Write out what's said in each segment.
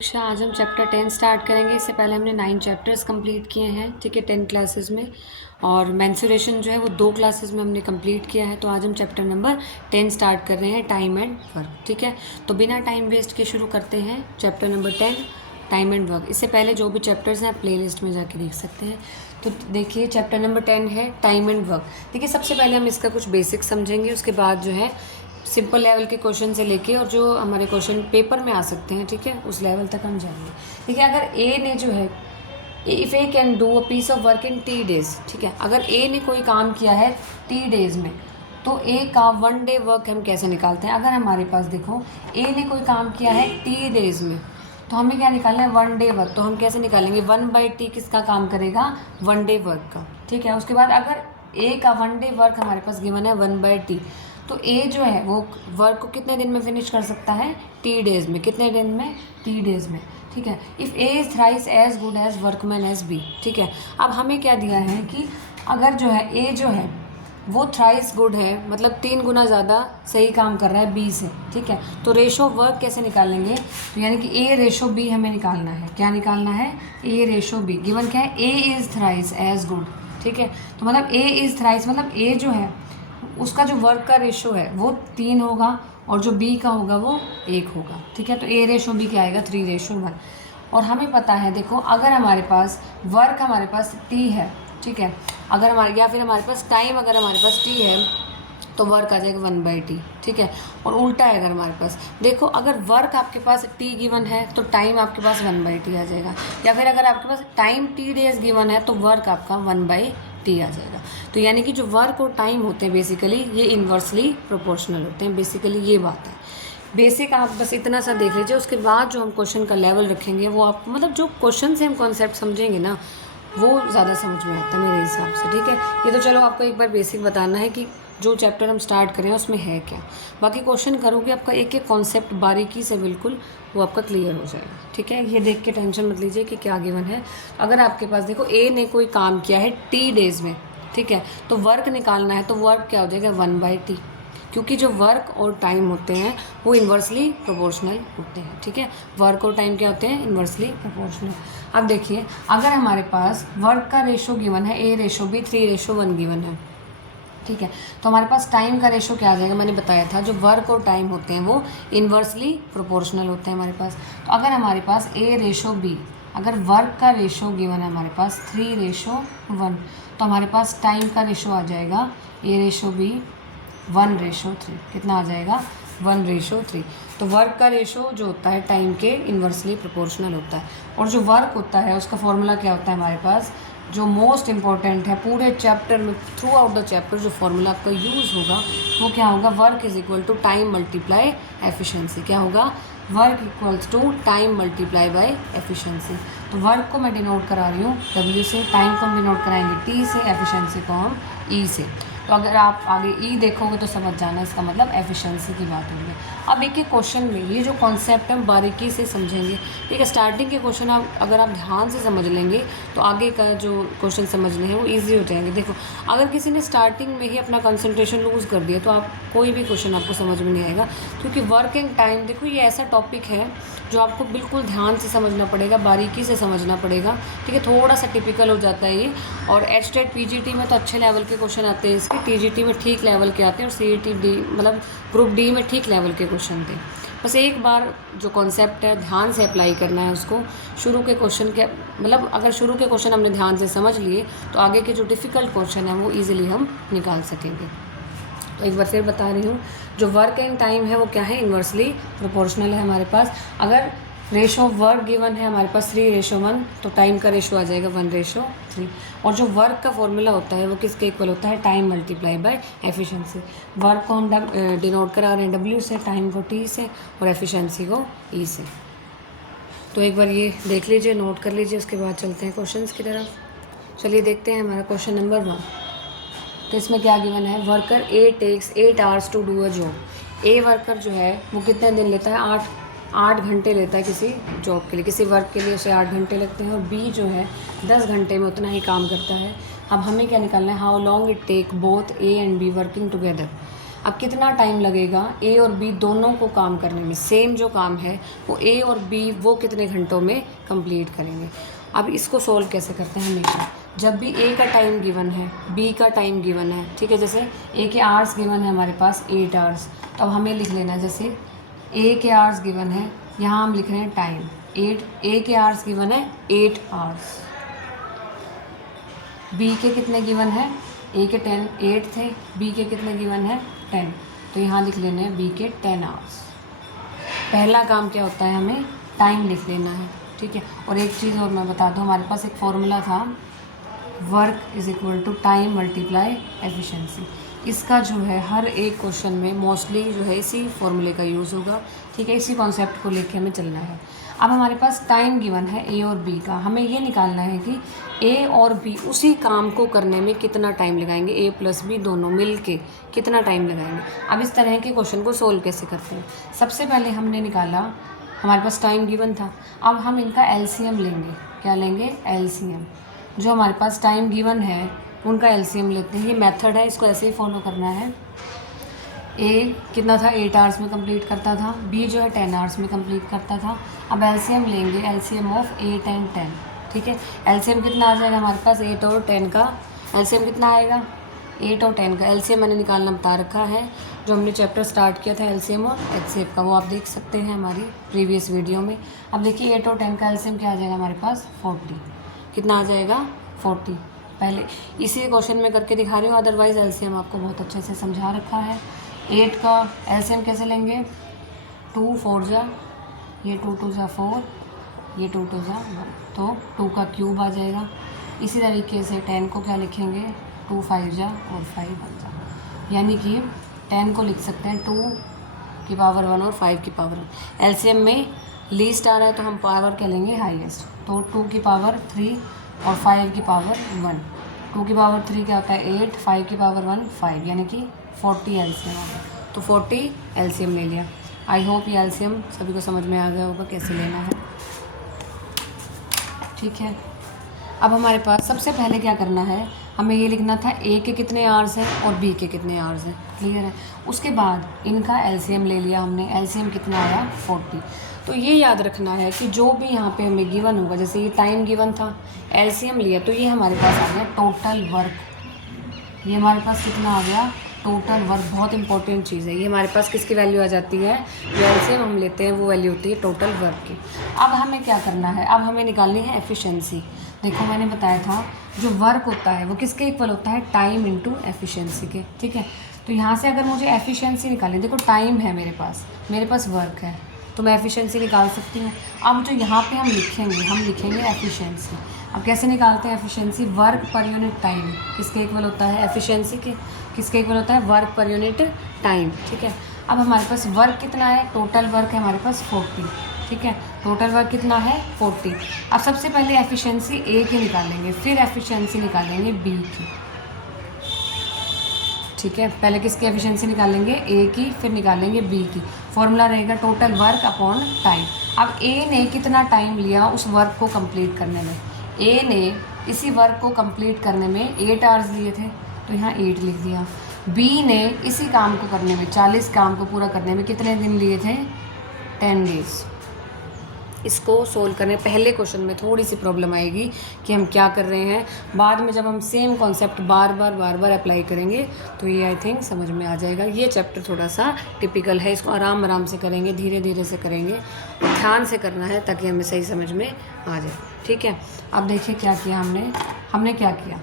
अच्छा, आज हम चैप्टर 10 स्टार्ट करेंगे। इससे पहले हमने 9 चैप्टर्स कंप्लीट किए हैं, ठीक है, 10 क्लासेस में। और मेंसुरेशन जो है वो 2 क्लासेस में हमने कंप्लीट किया है। तो आज हम चैप्टर नंबर 10 स्टार्ट कर रहे हैं, टाइम एंड वर्क, ठीक है। तो बिना टाइम वेस्ट के शुरू करते हैं chapter number 10, time and work. इससे पहले जो भी चैप्टर्स हैं आप प्ले लिस्ट में जाके देख सकते हैं। तो देखिए, चैप्टर नंबर 10 है टाइम एंड वर्क। देखिए, सबसे पहले हम इसका कुछ बेसिक समझेंगे, उसके बाद जो है सिंपल लेवल के क्वेश्चन से लेके और जो हमारे क्वेश्चन पेपर में आ सकते हैं, ठीक है, उस लेवल तक हम जाएंगे। देखिए, अगर ए ने जो है, if A can do a piece of work in T days, ठीक है, अगर ए ने कोई काम किया है टी डेज में, तो ए का 1 डे वर्क हम कैसे निकालते हैं। अगर हमारे पास देखो ए ने कोई काम किया है टी डेज में, तो हमें क्या निकालना है, 1 डे वर्क। तो हम कैसे निकालेंगे, 1/t किसका काम करेगा, 1 डे वर्क का, ठीक है। उसके बाद अगर ए का 1 डे वर्क हमारे पास गिवन है 1/t, तो ए जो है वो वर्क को कितने दिन में फिनिश कर सकता है, टी डेज में। कितने दिन में, टी डेज में, ठीक है। If A is thrice as good as workman as B, ठीक है। अब हमें क्या दिया है कि अगर जो है ए जो है वो थ्राइस गुड है, मतलब 3 गुना ज़्यादा सही काम कर रहा है बी से, ठीक है। तो रेशो वर्क कैसे निकालेंगे, तो यानी कि ए रेशो बी हमें निकालना है। क्या निकालना है, ए रेशो बी। गिवन क्या है, A is thrice as good, ठीक है। तो मतलब ए इज़ थ्राइस मतलब ए जो है उसका जो वर्क का रेशो है वो 3 होगा और जो बी का होगा वो 1 होगा, ठीक है। तो ए रेशो बी क्या आएगा, 3:1। और हमें पता है, देखो, अगर हमारे पास वर्क हमारे पास टी है, ठीक है, अगर हमारे या फिर हमारे पास टाइम अगर हमारे पास टी है तो वर्क आ जाएगा 1/t, ठीक है। और उल्टा है, अगर हमारे पास देखो अगर वर्क आपके पास टी गिवन है तो टाइम आपके पास 1/t आ जाएगा, या फिर अगर आपके पास टाइम टी डेज गिवन है तो वर्क आपका 1/t आ जाएगा। तो यानी कि जो वर्क और टाइम होते हैं बेसिकली ये इन्वर्सली प्रोपोर्शनल होते हैं, बेसिकली ये बात है। बेसिक आप बस इतना सा देख लीजिए, उसके बाद जो हम क्वेश्चन का लेवल रखेंगे वो आप मतलब जो क्वेश्चन से हम कॉन्सेप्ट समझेंगे ना वो ज़्यादा समझ में आता है मेरे हिसाब से, ठीक है। ये तो चलो आपको एक बार बेसिक बताना है कि जो चैप्टर हम स्टार्ट करें उसमें है क्या। बाकी क्वेश्चन करोगे आपका एक एक कॉन्सेप्ट बारीकी से बिल्कुल वो आपका क्लियर हो जाएगा, ठीक है। ये देख के टेंशन मत लीजिए कि क्या गिवन है। अगर आपके पास देखो ए ने कोई काम किया है टी डेज में, ठीक है, तो वर्क निकालना है, तो वर्क क्या हो जाएगा, 1/t, क्योंकि जो वर्क और टाइम होते हैं वो इन्वर्सली प्रोपोर्शनल होते हैं, ठीक है। वर्क और टाइम क्या होते हैं, इन्वर्सली प्रोपोर्शनल। अब देखिए, अगर हमारे पास वर्क का रेशो गिवन है ए रेशो बी 3:1 गिवन है, ठीक है, तो हमारे पास टाइम का रेशो क्या आ जाएगा, मैंने बताया था जो वर्क और टाइम होते हैं वो इन्वर्सली प्रोपोर्शनल होते हैं हमारे पास। तो अगर हमारे पास ए रेशो बी, अगर वर्क का रेशो गिवन है हमारे पास 3:1, तो हमारे पास टाइम का रेशो आ जाएगा ए रेशो बी 1:3। कितना आ जाएगा, 1:3। तो वर्क का रेशो जो होता है टाइम के इन्वर्सली प्रोपोर्शनल होता है। और जो वर्क होता है उसका फॉर्मूला क्या होता है हमारे पास, जो मोस्ट इंपॉर्टेंट है पूरे चैप्टर में, थ्रू आउट द चैप्टर जो फॉर्मूला आपका यूज़ होगा वो क्या होगा, work is equal to time multiply efficiency. क्या होगा, work equals to time multiply by efficiency. तो वर्क को मैं डिनोट करा रही हूँ W से, टाइम को हम डिनोट कराएंगे T से, एफिशिएंसी को हम E से। तो अगर आप आगे ई देखोगे तो समझ जाना इसका मतलब एफिशिएंसी की बात होगी। अब एक एक क्वेश्चन में ये जो कॉन्सेप्ट हम बारीकी से समझेंगे, ठीक है। स्टार्टिंग के क्वेश्चन आप अगर आप ध्यान से समझ लेंगे तो आगे का जो क्वेश्चन समझने हैं वो इजी हो जाएंगे। देखो, अगर किसी ने स्टार्टिंग में ही अपना कंसंट्रेशन लूज़ कर दिया तो आप कोई भी क्वेश्चन आपको समझ में नहीं आएगा, क्योंकि वर्किंग टाइम, देखो, ये ऐसा टॉपिक है जो आपको बिल्कुल ध्यान से समझना पड़ेगा, बारीकी से समझना पड़ेगा, ठीक है। थोड़ा सा टिपिकल हो जाता है ये, और HTET PGT में तो अच्छे लेवल के क्वेश्चन आते हैं इसके, TGT में ठीक लेवल के आते हैं, और CET D मतलब ग्रुप D में ठीक लेवल के क्वेश्चन थे। बस एक बार जो कॉन्सेप्ट है ध्यान से अप्लाई करना है उसको। शुरू के क्वेश्चन के मतलब अगर शुरू के क्वेश्चन हमने ध्यान से समझ लिए तो आगे के जो डिफ़िकल्ट क्वेश्चन हैं वो ईजिली हम निकाल सकेंगे। तो एक बार फिर बता रही हूँ, जो वर्क एंड टाइम है वो क्या है, इन्वर्सली प्रोपोर्शनल है हमारे पास। अगर रेशो ऑफ वर्क गिवन है हमारे पास 3:1, तो टाइम का रेशो आ जाएगा 1:3। और जो वर्क का फॉर्मूला होता है वो किसके इक्वल होता है, time multiply by efficiency. Work को हम डिनोट करा रहे हैं W से, टाइम को T से और एफिशिएंसी को E से। तो एक बार ये देख लीजिए, नोट कर लीजिए, उसके बाद चलते हैं क्वेश्चंस की तरफ। चलिए देखते हैं हमारा क्वेश्चन नंबर 1। तो इसमें क्या गिवन है, worker A takes 8 hours to do a job. A worker जो है वो कितने दिन लेता है, 8 घंटे लेता है किसी जॉब के लिए, किसी वर्क के लिए उसे 8 घंटे लगते हैं। और बी जो है 10 घंटे में उतना ही काम करता है। अब हमें क्या निकालना है, how long it take both A and B working together. अब कितना टाइम लगेगा ए और बी दोनों को काम करने में, सेम जो काम है वो ए और बी वो कितने घंटों में कंप्लीट करेंगे। अब इसको सोल्व कैसे करते हैं, हमेशा जब भी ए का टाइम गिवन है, बी का टाइम गिवन है, ठीक है, जैसे ए के आवर्स गिवन है हमारे पास 8 आवर्स, तो अब हमें लिख लेना है जैसे ए के आवर्स गिवन है, यहाँ हम लिख रहे हैं टाइम 8, ए के आवर्स गिवन है 8 आवर्स, बी के कितने गिवन है, ए के 8 थे, बी के कितने गिवन है 10, तो यहाँ लिख लेने हैं बी के 10 आवर्स। पहला काम क्या होता है, हमें टाइम लिख लेना है, ठीक है। और एक चीज़ और मैं बता दूँ, हमारे पास एक फॉर्मूला था work is equal to time multiply efficiency. इसका जो है हर एक क्वेश्चन में मोस्टली जो है इसी फॉर्मूले का यूज़ होगा, ठीक है। इसी कॉन्सेप्ट को लेके हमें चलना है। अब हमारे पास टाइम गिवन है ए और बी का, हमें ये निकालना है कि ए और बी उसी काम को करने में कितना टाइम लगाएंगे, ए प्लस बी दोनों मिल के कितना टाइम लगाएंगे। अब इस तरह के क्वेश्चन को सोल्व कैसे करते हैं, सबसे पहले हमने निकाला, हमारे पास टाइम गिवन था, अब हम इनका एलसीएम लेंगे। क्या लेंगे, एलसीएम। जो हमारे पास टाइम गिवन है उनका एलसीएम लेते हैं, ये मेथड है, इसको ऐसे ही फॉलो करना है। ए कितना था, 8 आवर्स में कंप्लीट करता था, बी जो है 10 आवर्स में कंप्लीट करता था। अब एलसीएम लेंगे, एलसीएम ऑफ 8 एंड 10, ठीक है। एलसीएम कितना आ जाएगा हमारे पास, 8 और 10 का एलसीएम कितना आएगा, 8 और 10 का एलसीएम मैंने निकालना बता रखा है। जो हमने चैप्टर स्टार्ट किया था एलसीएम और एचसीएफ का, वो आप देख सकते हैं हमारी प्रीवियस वीडियो में। अब देखिए 8 और 10 का एलसीएम क्या आ जाएगा हमारे पास, 40। कितना आ जाएगा, 40। पहले इसी क्वेश्चन में करके दिखा रही हूँ, अदरवाइज एलसीएम आपको बहुत अच्छे से समझा रखा है। 8 का एलसीएम कैसे लेंगे, 2 4 जा, ये 2 2 जा 4, ये 2 2 जा 1, तो 2 का क्यूब आ जाएगा। इसी तरीके से 10 को क्या लिखेंगे, 2 5 जा और 5 1 जा, यानी कि 10 को लिख सकते हैं 2 की पावर 1 और 5 की पावर 1। एलसीएम में लीस्ट आ रहा है तो हम पावर क्या लेंगे, हाईएस्ट, तो 2 की पावर 3 और 5 की पावर 1। 2 की पावर 3 क्या होता है 8, 5 की पावर 1 5, यानी कि 40 एलसीएम आ गया, तो 40 एलसीएम ले लिया। आई होप ये एलसीएम सभी को समझ में आ गया होगा कैसे लेना है, ठीक है। अब हमारे पास सबसे पहले क्या करना है, हमें ये लिखना था ए के कितने आवर्स हैं और बी के कितने आवर्स हैं, क्लियर है। उसके बाद इनका एलसीएम ले लिया हमने, एलसीएम कितना आया 40। तो ये याद रखना है कि जो भी यहाँ पे हमें गिवन होगा, जैसे ये टाइम गिवन था, एलसीएम लिया, तो ये हमारे पास आ गया टोटल वर्क। ये हमारे पास कितना आ गया, टोटल वर्क। बहुत इंपॉर्टेंट चीज़ है ये, हमारे पास किसकी वैल्यू आ जाती है, जो एलसीएम हम लेते हैं वो वैल्यू होती है टोटल वर्क की। अब हमें क्या करना है, अब हमें निकालनी है एफिशिएंसी। देखो मैंने बताया था जो वर्क होता है वो किसके इक्वल होता है, टाइम इनटू एफिशिएंसी के, ठीक है। तो यहाँ से अगर मुझे एफिशिएंसी निकालनी, देखो टाइम है मेरे पास वर्क है, तो मैं एफिशिएंसी निकाल सकती हूँ। अब जो यहाँ पे हम लिखेंगे एफिशिएंसी। अब कैसे निकालते हैं efficiency, work per unit time किसके इक्वल होता है, एफिशिएंसी के किसके इक्वल होता है, वर्क पर यूनिट टाइम, ठीक है। अब हमारे पास वर्क कितना है, टोटल वर्क है हमारे पास 40, ठीक है। टोटल वर्क कितना है 40। अब सबसे पहले एफिशिएंसी ए की निकालेंगे, फिर एफिशिएंसी निकालेंगे बी की, ठीक है। पहले किसकी एफिशिएंसी निकालेंगे, ए की, फिर निकालेंगे बी की। फॉर्मूला रहेगा टोटल वर्क अपॉन टाइम। अब ए ने कितना टाइम लिया उस वर्क को कंप्लीट करने में, ए ने इसी वर्क को कंप्लीट करने में 8 आवर्स लिए थे, तो यहाँ 8 लिख दिया। बी ने इसी काम को करने में, 40 काम को पूरा करने में कितने दिन लिए थे, 10 डेज। इसको सोल्व करने पहले क्वेश्चन में थोड़ी सी प्रॉब्लम आएगी कि हम क्या कर रहे हैं, बाद में जब हम सेम कॉन्सेप्ट बार बार अप्लाई करेंगे तो ये आई थिंक समझ में आ जाएगा। ये चैप्टर थोड़ा सा टिपिकल है, इसको आराम से करेंगे, धीरे धीरे से करेंगे, ध्यान से करना है ताकि हमें सही समझ में आ जाए, ठीक है। अब देखिए क्या किया हमने क्या किया,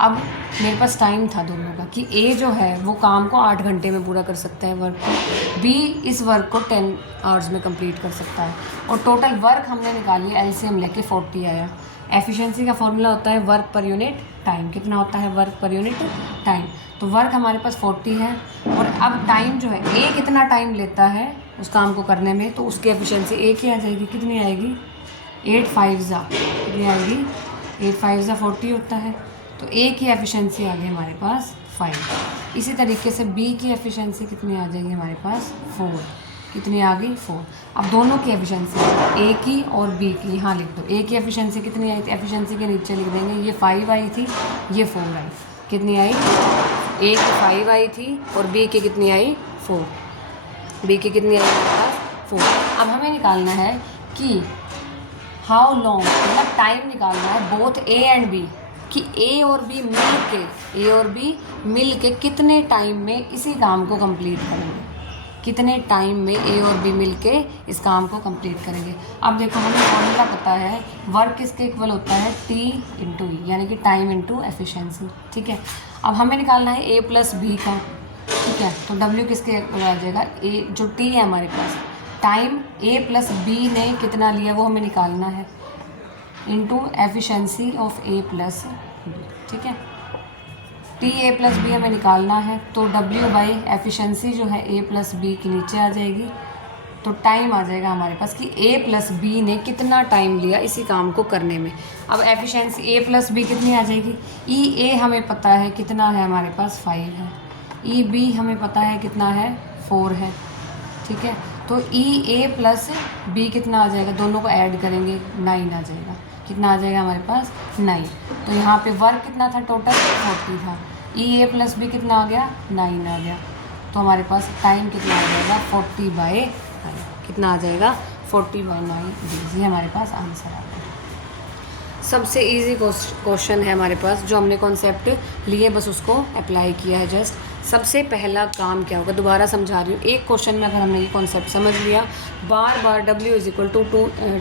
अब मेरे पास टाइम था दोनों का कि ए जो है वो काम को 8 घंटे में पूरा कर सकता है वर्क को, बी इस वर्क को 10 आवर्स में कंप्लीट कर सकता है, और टोटल वर्क हमने निकाली एलसीएम लेके 40 आया। एफिशिएंसी का फॉर्मूला होता है वर्क पर यूनिट टाइम, कितना होता है वर्क पर यूनिट टाइम, तो वर्क हमारे पास 40 है। और अब टाइम जो है ए कितना टाइम लेता है उस काम को करने में, तो उसकी एफिशिएंसी ए की आ जाएगी, कितनी आएगी 8 5 जा, कितनी आएगी 8 5 जा 40 होता है, तो ए की एफिशिएंसी आ गई हमारे पास 5। इसी तरीके से बी की एफिशिएंसी कितनी आ जाएगी हमारे पास 4, कितनी आ गई 4। अब दोनों की एफिशिएंसी ए की और बी की यहाँ लिख दो, ए की एफिशिएंसी कितनी आई थी, एफिशिएंसी के नीचे लिख देंगे, ये 5 आई थी, ये 4 आई, कितनी आई ए की 5 आई थी और बी की कितनी आई 4, बी की कितनी आई हमारे पास 4। अब हमें निकालना है कि हाउ लॉन्ग, मतलब टाइम निकालना है बोथ ए एंड बी, कि ए और बी मिल के कितने टाइम में इसी काम को कंप्लीट करेंगे, कितने टाइम में ए और बी मिल के इस काम को कंप्लीट करेंगे। अब देखो हमें फॉर्मूला पता है, वर्क किसके इक्वल होता है T इंटू ई, यानी कि टाइम इंटू एफिशिएंसी। ठीक है, अब हमें निकालना है ए प्लस बी का। ठीक है, तो W किसके इक्वल आ जाएगा, ए जो T है हमारे पास, टाइम ए प्लस बी ने कितना लिया वो हमें निकालना है, into efficiency of A plus B. ठीक है, टी ए प्लस बी हमें निकालना है, तो W बाई एफिशिएंसी जो है ए प्लस बी के नीचे आ जाएगी, तो टाइम आ जाएगा हमारे पास कि ए प्लस बी ने कितना टाइम लिया इसी काम को करने में। अब एफिशिएंसी ए प्लस बी कितनी आ जाएगी, ई ए हमें पता है कितना है हमारे पास 5 है, ई बी हमें पता है कितना है 4 है। ठीक है, तो ई ए प्लस बी कितना आ जाएगा, दोनों को ऐड करेंगे 9 आ जाएगा, कितना आ जाएगा हमारे पास 9। तो यहाँ पे वर्क कितना था टोटल 40 था, ई ए प्लस बी कितना आ गया 9 आ गया, तो हमारे पास टाइम कितना आ जाएगा 40/9, कितना आ जाएगा 40/9 डेज, ये हमारे पास आंसर आ गया। सबसे इजी क्वेश्चन है हमारे पास, जो हमने कॉन्सेप्ट लिए बस उसको अप्लाई किया है जस्ट। सबसे पहला काम क्या होगा, दोबारा समझा रही हूँ, एक क्वेश्चन में अगर हमने ये कॉन्सेप्ट समझ लिया, बार बार W =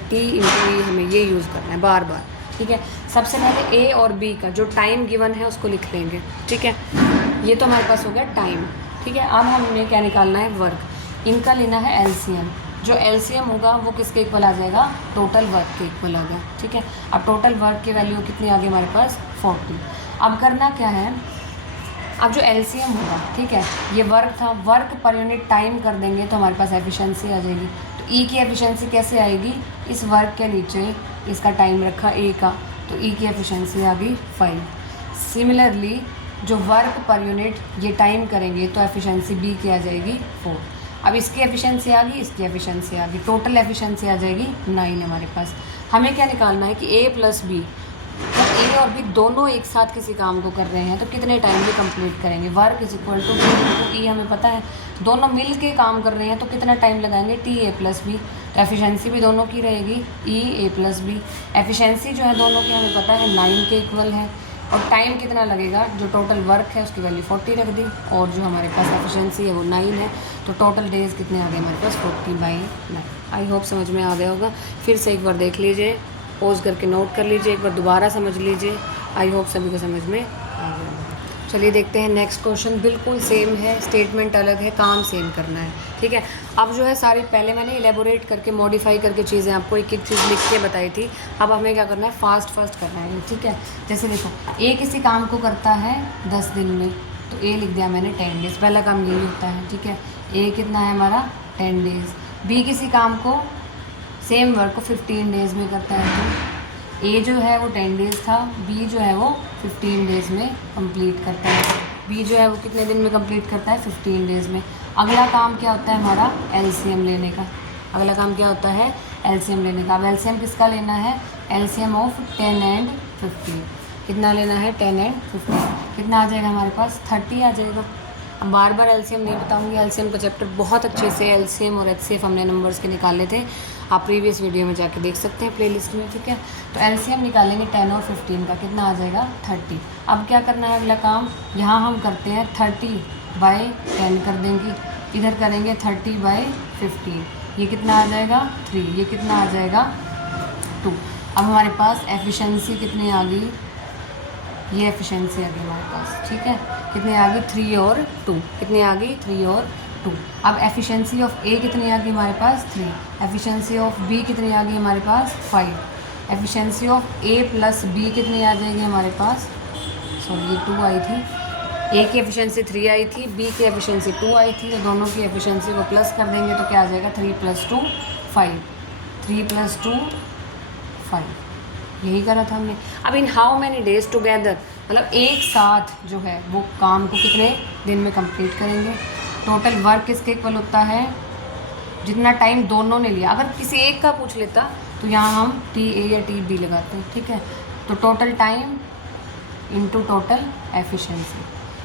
T इंटू ई हमें ये यूज़ करना है बार बार। ठीक है, सबसे पहले ए और बी का जो टाइम गिवन है उसको लिख लेंगे। ठीक है, ये तो हमारे पास हो गया टाइम। ठीक है, अब हमें क्या निकालना है, वर्क। इनका लेना है LCM, जो LCM होगा वो किसके इक्वल आ जाएगा, टोटल वर्क के इक्वल आ गया। ठीक है, अब टोटल वर्क की वैल्यू कितनी आ गई हमारे पास 40। अब करना क्या है, अब जो LCM होगा, ठीक है, ये वर्क था, वर्क पर यूनिट टाइम कर देंगे तो हमारे पास एफिशिएंसी आ जाएगी। तो E की एफिशिएंसी कैसे आएगी, इस वर्क के नीचे इसका टाइम रखा A का, तो E की एफिशिएंसी आ गई 5। सिमिलरली जो वर्क पर यूनिट ये टाइम करेंगे तो एफिशिएंसी B की आ जाएगी 4। अब इसकी एफिशिएंसी आ गई, इसकी एफिशिएंसी आ गई, टोटल एफिशिएंसी आ जाएगी 9 हमारे पास। हमें क्या निकालना है कि A प्लस बी, जब ए और बी दोनों एक साथ किसी काम को कर रहे हैं तो कितने टाइम में कंप्लीट करेंगे, वर्क = T हमें पता है, दोनों मिल के काम कर रहे हैं तो कितना टाइम लगाएंगे T A प्लस बी, तो एफिशिएंसी भी दोनों की रहेगी E A plus B. Efficiency जो है दोनों की हमें पता है 9 के इक्वल है, और टाइम कितना लगेगा, जो टोटल वर्क है उसकी वैल्यू 40 रख दी, और जो हमारे पास एफिशिएंसी है वो 9 है, तो टोटल डेज कितने आ गए हमारे पास 40/9। आई होप समझ में आ गया होगा। फिर से एक बार देख लीजिए, पॉज करके नोट कर लीजिए, एक बार दोबारा समझ लीजिए। आई होप सभी को समझ में आ गया। चलिए देखते हैं नेक्स्ट क्वेश्चन, बिल्कुल सेम है, स्टेटमेंट अलग है, काम सेम करना है। ठीक है, अब जो है सारी पहले मैंने इलेबोरेट करके मॉडिफाई करके चीज़ें आपको एक एक चीज़ लिख के बताई थी, अब हमें क्या करना है, फास्ट करना है। ठीक है, जैसे देखो ए किसी काम को करता है 10 दिन में, तो ए लिख दिया मैंने 10 डेज, पहला काम यही होता है। ठीक है, ए कितना है हमारा 10 डेज। बी किसी काम को सेम वर्क को 15 डेज़ में करता है, तो ए जो है वो 10 डेज़ था, बी जो है वो 15 डेज़ में कंप्लीट करता है। बी जो है वो कितने दिन में कंप्लीट करता है, 15 डेज़ में। अगला काम क्या होता है हमारा, LCM लेने का। अगला काम क्या होता है, LCM लेने का। अब LCM किसका लेना है, LCM ऑफ 10 एंड 15। कितना लेना है, 10 एंड 15। कितना आ जाएगा हमारे पास, 30 आ जाएगा। अब बार बार LCM नहीं बताऊंगी, LCM का चैप्टर बहुत अच्छे से LCM और HCF हमने नंबर्स के निकाले थे, आप प्रीवियस वीडियो में जाके देख सकते हैं प्लेलिस्ट में। ठीक है, तो LCM निकालेंगे 10 और 15 का, कितना आ जाएगा 30। अब क्या करना है अगला काम, यहाँ हम करते हैं 30/10 कर देंगे, इधर करेंगे 30/15, ये कितना आ जाएगा 3, ये कितना आ जाएगा 2। अब हमारे पास एफिशिएंसी कितनी आ गई, ये एफिशिएंसी आ गई हमारे पास। ठीक है, कितनी आ गई 3 और 2, कितनी आ गई 3 और 2। अब एफिशिएंसी ऑफ ए कितनी आ गई हमारे पास 3, एफिशिएंसी ऑफ बी कितनी आ गई हमारे पास 5, efficiency of A plus B कितनी आ जाएगी हमारे पास, सॉरी ये 2 आई थी, ए की एफिशिएंसी 3 आई थी, बी की एफिशिएंसी 2 आई थी, तो दोनों की एफिशिएंसी को प्लस कर देंगे तो क्या आ जाएगा 3 + 2 5, 3 + 2 5, यही करा था हमने। अब in how many days together, मतलब एक साथ जो है वो काम को कितने दिन में कंप्लीट करेंगे। टोटल वर्क किसके इक्वल होता है, जितना टाइम दोनों ने लिया। अगर किसी एक का पूछ लेता तो यहाँ हम TA या TB लगाते हैं। ठीक है, तो total time into total efficiency,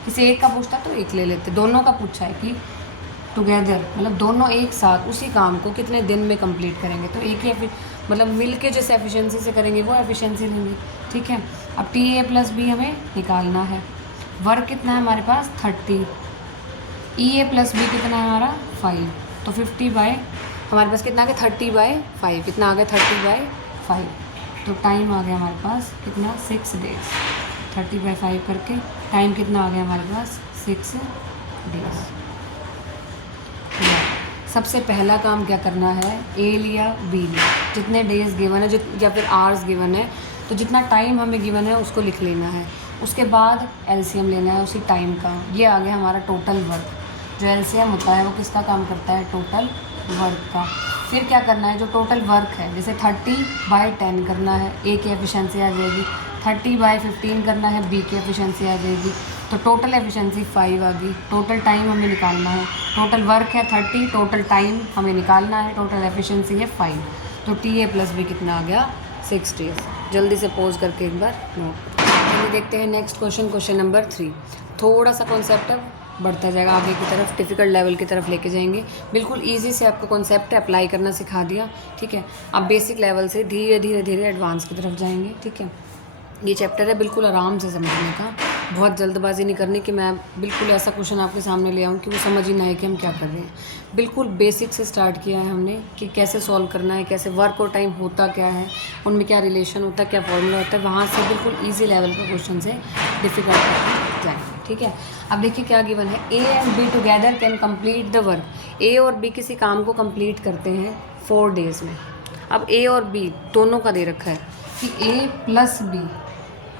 किसी एक का पूछता तो एक ले लेते, दोनों का पूछा है कि टुगेदर मतलब दोनों एक साथ उसी काम को कितने दिन में कंप्लीट करेंगे, तो एक ही मतलब मिल के जिस एफिशिएंसी से करेंगे वो एफिशिएंसी लेंगे। ठीक है, अब TA + B हमें निकालना है। वर्क कितना है हमारे पास 30, EA + B कितना है हमारा 5, तो 50 बाय हमारे पास कितना आ गया 30/5, कितना आ गया 30/5, तो टाइम आ गया हमारे पास कितना 6 डेज। 30/5 करके टाइम कितना आ गया हमारे पास 6 डेज। सबसे पहला काम क्या करना है, A लिया B लिया, जितने डेज गिवन है या फिर आवर्स गिवन है तो जितना टाइम हमें गिवन है उसको लिख लेना है। उसके बाद LCM लेना है उसी टाइम का। ये आ गया हमारा टोटल वर्क। जो LCM होता है वो किसका काम करता है, टोटल वर्क का। फिर क्या करना है, जो टोटल वर्क है जैसे 30/10 करना है, A की एफिशिएंसी आ जाएगी। 30/15 करना है, B की एफिशिएंसी आ जाएगी। तो टोटल एफिशिएंसी 5 आ गई। टोटल टाइम हमें निकालना है, टोटल वर्क है 30, टोटल टाइम हमें निकालना है, टोटल एफिशिएंसी है 5, तो TA + B कितना आ गया 6 डेज। जल्दी से पॉज करके एक बार नोट चलिए देखते हैं नेक्स्ट क्वेश्चन, क्वेश्चन नंबर 3। थोड़ा सा कॉन्सेप्ट अब बढ़ता जाएगा आगे की तरफ, डिफ़िकल्ट लेवल की तरफ लेके जाएंगे। बिल्कुल इजी से आपको कॉन्सेप्ट अप्लाई करना सिखा दिया। ठीक है, आप बेसिक लेवल से धीरे धीरे धीरे एडवांस की तरफ जाएंगे। ठीक है, ये चैप्टर है बिल्कुल आराम से समझने का, बहुत जल्दबाजी नहीं करनी कि मैं बिल्कुल ऐसा क्वेश्चन आपके सामने ले आऊँ कि वो समझ ही ना आए कि हम क्या कर रहे हैं। बिल्कुल बेसिक से स्टार्ट किया है हमने कि कैसे सॉल्व करना है, कैसे वर्क और टाइम होता क्या है, उनमें क्या रिलेशन होता है, क्या फॉर्मूला होता है, वहाँ से बिल्कुल ईजी लेवल का क्वेश्चन से डिफिकल्ट करके जाएंगे। ठीक है, अब देखिए क्या गिवन है, A and B together can complete the work. A और B किसी काम को कंप्लीट करते हैं 4 डेज़ में। अब A और B दोनों का दे रखा है कि A + B,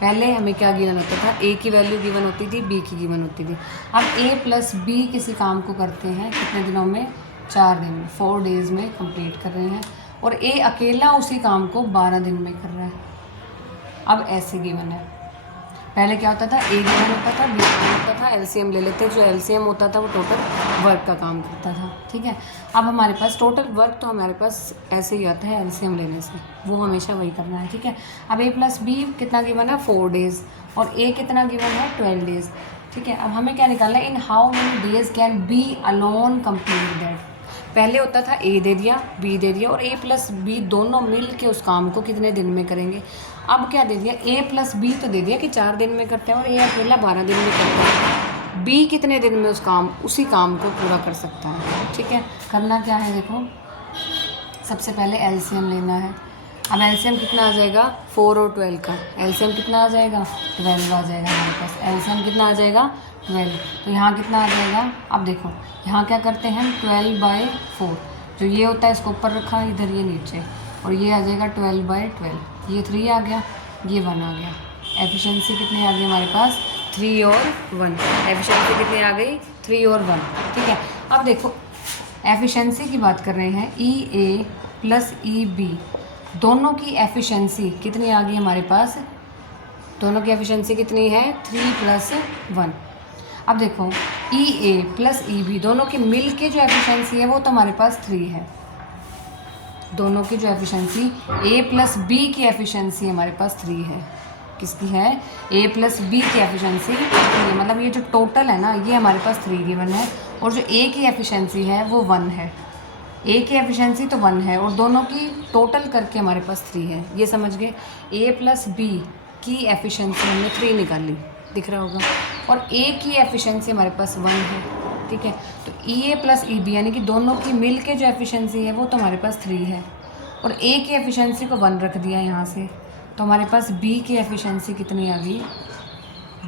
पहले हमें क्या गिवन होता था, A की वैल्यू गिवन होती थी, B की गिवन होती थी। अब A + B किसी काम को करते हैं कितने दिनों में, 4 दिन में, 4 डेज़ में कंप्लीट कर रहे हैं, और A अकेला उसी काम को 12 दिन में कर रहा है। अब ऐसे गिवन है, पहले क्या होता था, A गिवन होता था, B गिवन होता था, LCM ले लेते, जो LCM होता था वो टोटल वर्क का काम करता था। ठीक है, अब हमारे पास टोटल वर्क तो हमारे पास ऐसे ही आता है LCM लेने से, वो हमेशा वही करना है। ठीक है, अब A + B कितना गिवन है 4 डेज़, और A कितना गिवन है 12 डेज़। ठीक है, अब हमें क्या निकालना है, इन how many days can B alone complete that. पहले होता था A दे दिया, B दे दिया, और A + B दोनों मिल के उस काम को कितने दिन में करेंगे। अब क्या दे दिया, A + B तो दे दिया कि 4 दिन में करते हैं, और A अकेला 12 दिन में करता है। B कितने दिन में उसी काम को पूरा कर सकता है। ठीक है, करना क्या है, देखो सबसे पहले LCM लेना है। अब LCM कितना आ जाएगा, 4 और 12 का LCM कितना आ जाएगा, 12 आ जाएगा हमारे पास। LCM कितना आ जाएगा 12, तो यहाँ कितना आ जाएगा, अब देखो यहाँ क्या करते हैं, 12/4, जो ये होता है इसको ऊपर रखा, इधर ये नीचे, और ये आ जाएगा 12/12, ये 3 आ गया, ये 1 आ गया। एफिशिएंसी कितनी आ गई हमारे पास, 3 और 1। एफिशिएंसी कितनी आ गई, 3 और 1। ठीक है, अब देखो एफिशिएंसी की बात कर रहे हैं, EA + EB दोनों की एफिशिएंसी कितनी आ गई हमारे पास, दोनों की एफिशिएंसी कितनी है, 3 + 1। अब देखो EA + EB दोनों के मिल के जो एफिशिएंसी है वो तो हमारे पास 3 है। दोनों की जो एफिशिएंसी A + B की एफिशिएंसी हमारे पास 3 है। किसकी है, A + B की एफिशिएंसी 3 है, मतलब ये जो टोटल है ना ये हमारे पास 3 गिवन है, और जो A की एफिशिएंसी है वो 1 है। A की एफिशिएंसी तो 1 है और दोनों की टोटल करके हमारे पास 3 है। ये समझ गए, A + B की एफिशिएंसी हमने 3 निकाली, दिख रहा होगा, और A की एफिशिएंसी हमारे पास 1 है। ठीक है, तो EA + EB यानी कि दोनों की मिल के जो एफिशिएंसी है वो तो हमारे पास 3 है, और A की एफिशिएंसी को 1 रख दिया यहाँ से, तो हमारे पास B की एफिशिएंसी कितनी आ गई,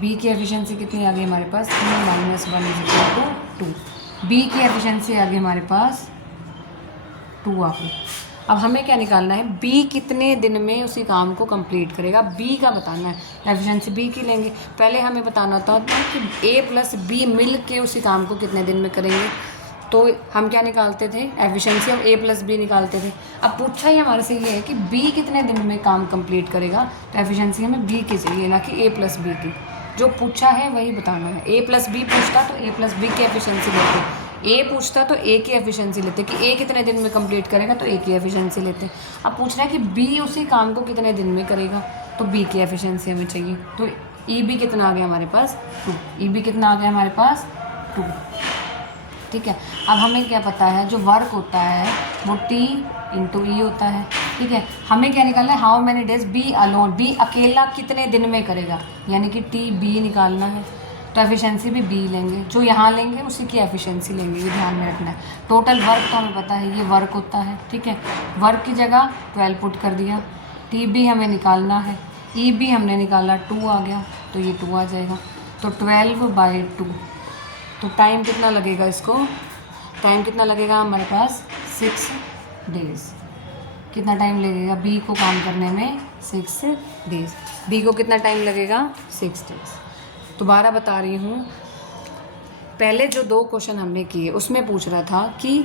B की एफिशिएंसी कितनी आ गई हमारे पास, 3 - 1 = 2। B की एफिशिएंसी आ गई हमारे पास 2 आ गई। अब हमें क्या निकालना है, B कितने दिन में उसी काम को कंप्लीट करेगा, B का बताना है। एफिशिएंसी B की लेंगे, पहले हमें बताना था कि A + B मिल के उसी काम को कितने दिन में करेंगे, तो हम क्या निकालते थे, एफिशिएंसी ऑफ A + B निकालते थे। अब पूछा ही हमारे से ये है कि B कितने दिन में काम कंप्लीट करेगा, तो एफिशिएंसी हमें B की चाहिए ना कि A + B की। जो पूछा है वही बताना है। A + B पूछता तो A + B की एफिशिएंसी लेते, A पूछता तो A की एफिशिएंसी लेते कि A कितने दिन में कंप्लीट करेगा तो A की एफिशिएंसी लेते। अब पूछ रहा है कि B उसी काम को कितने दिन में करेगा, तो B की एफिशिएंसी हमें चाहिए। तो ई बी कितना आ गया हमारे पास 2, ई बी कितना आ गया हमारे पास 2, ठीक है। अब हमें क्या पता है, जो वर्क होता है वो टी इंटू ई होता है, ठीक है। हमें क्या निकालना है, how many days B alone, B अकेला कितने दिन में करेगा, यानी कि टी बी निकालना है। तो एफिशिएंसी भी बी लेंगे, जो यहाँ लेंगे उसी की एफिशिएंसी लेंगे, ये ध्यान में रखना है। टोटल वर्क तो हमें पता है ये वर्क होता है, ठीक है। वर्क की जगह 12 पुट कर दिया, टी बी हमें निकालना है, ई बी हमने निकाला 2 आ गया, तो ये 2 आ जाएगा। तो 12/2, तो टाइम कितना लगेगा इसको, टाइम कितना लगेगा हमारे पास 6 डेज़। कितना टाइम लगेगा बी को काम करने में 6 डेज़, बी को कितना टाइम लगेगा 6 डेज़। दोबारा बता रही हूँ, पहले जो 2 क्वेश्चन हमने किए उसमें पूछ रहा था कि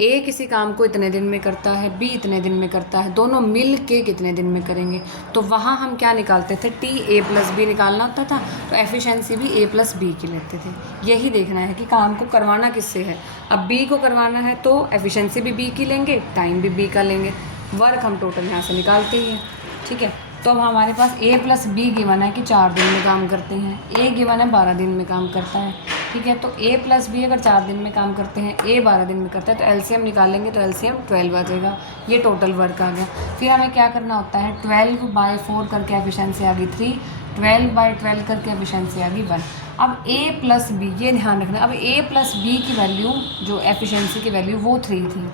ए किसी काम को इतने दिन में करता है, बी इतने दिन में करता है, दोनों मिल के कितने दिन में करेंगे। तो वहाँ हम क्या निकालते थे, टी ए प्लस बी निकालना होता था, तो एफिशिएंसी भी ए प्लस बी की लेते थे। यही देखना है कि काम को करवाना किससे है। अब बी को करवाना है तो एफिशिएंसी भी बी की लेंगे, टाइम भी बी का लेंगे, वर्क हम टोटल यहाँ से निकालते ही हैं, ठीक है। तो अब हमारे पास ए प्लस बी गिवन है कि 4 दिन में काम करते हैं, ए गिवन है 12 दिन में काम करता है, ठीक है। तो ए प्लस बी अगर 4 दिन में काम करते हैं, ए 12 दिन में करता है, तो एलसीएम निकालेंगे तो एलसीएम 12 आ जाएगा, ये टोटल वर्क आ गया। फिर हमें क्या करना होता है, 12/4 करके एफिशिएंसी आ गई 3, 12/12 करके एफिशिएंसी आ गई 1। अब ए प्लस बी, ये ध्यान रखना, अब ए प्लस बी की वैल्यू, जो एफिशिएंसी की वैल्यू वो 3 थी,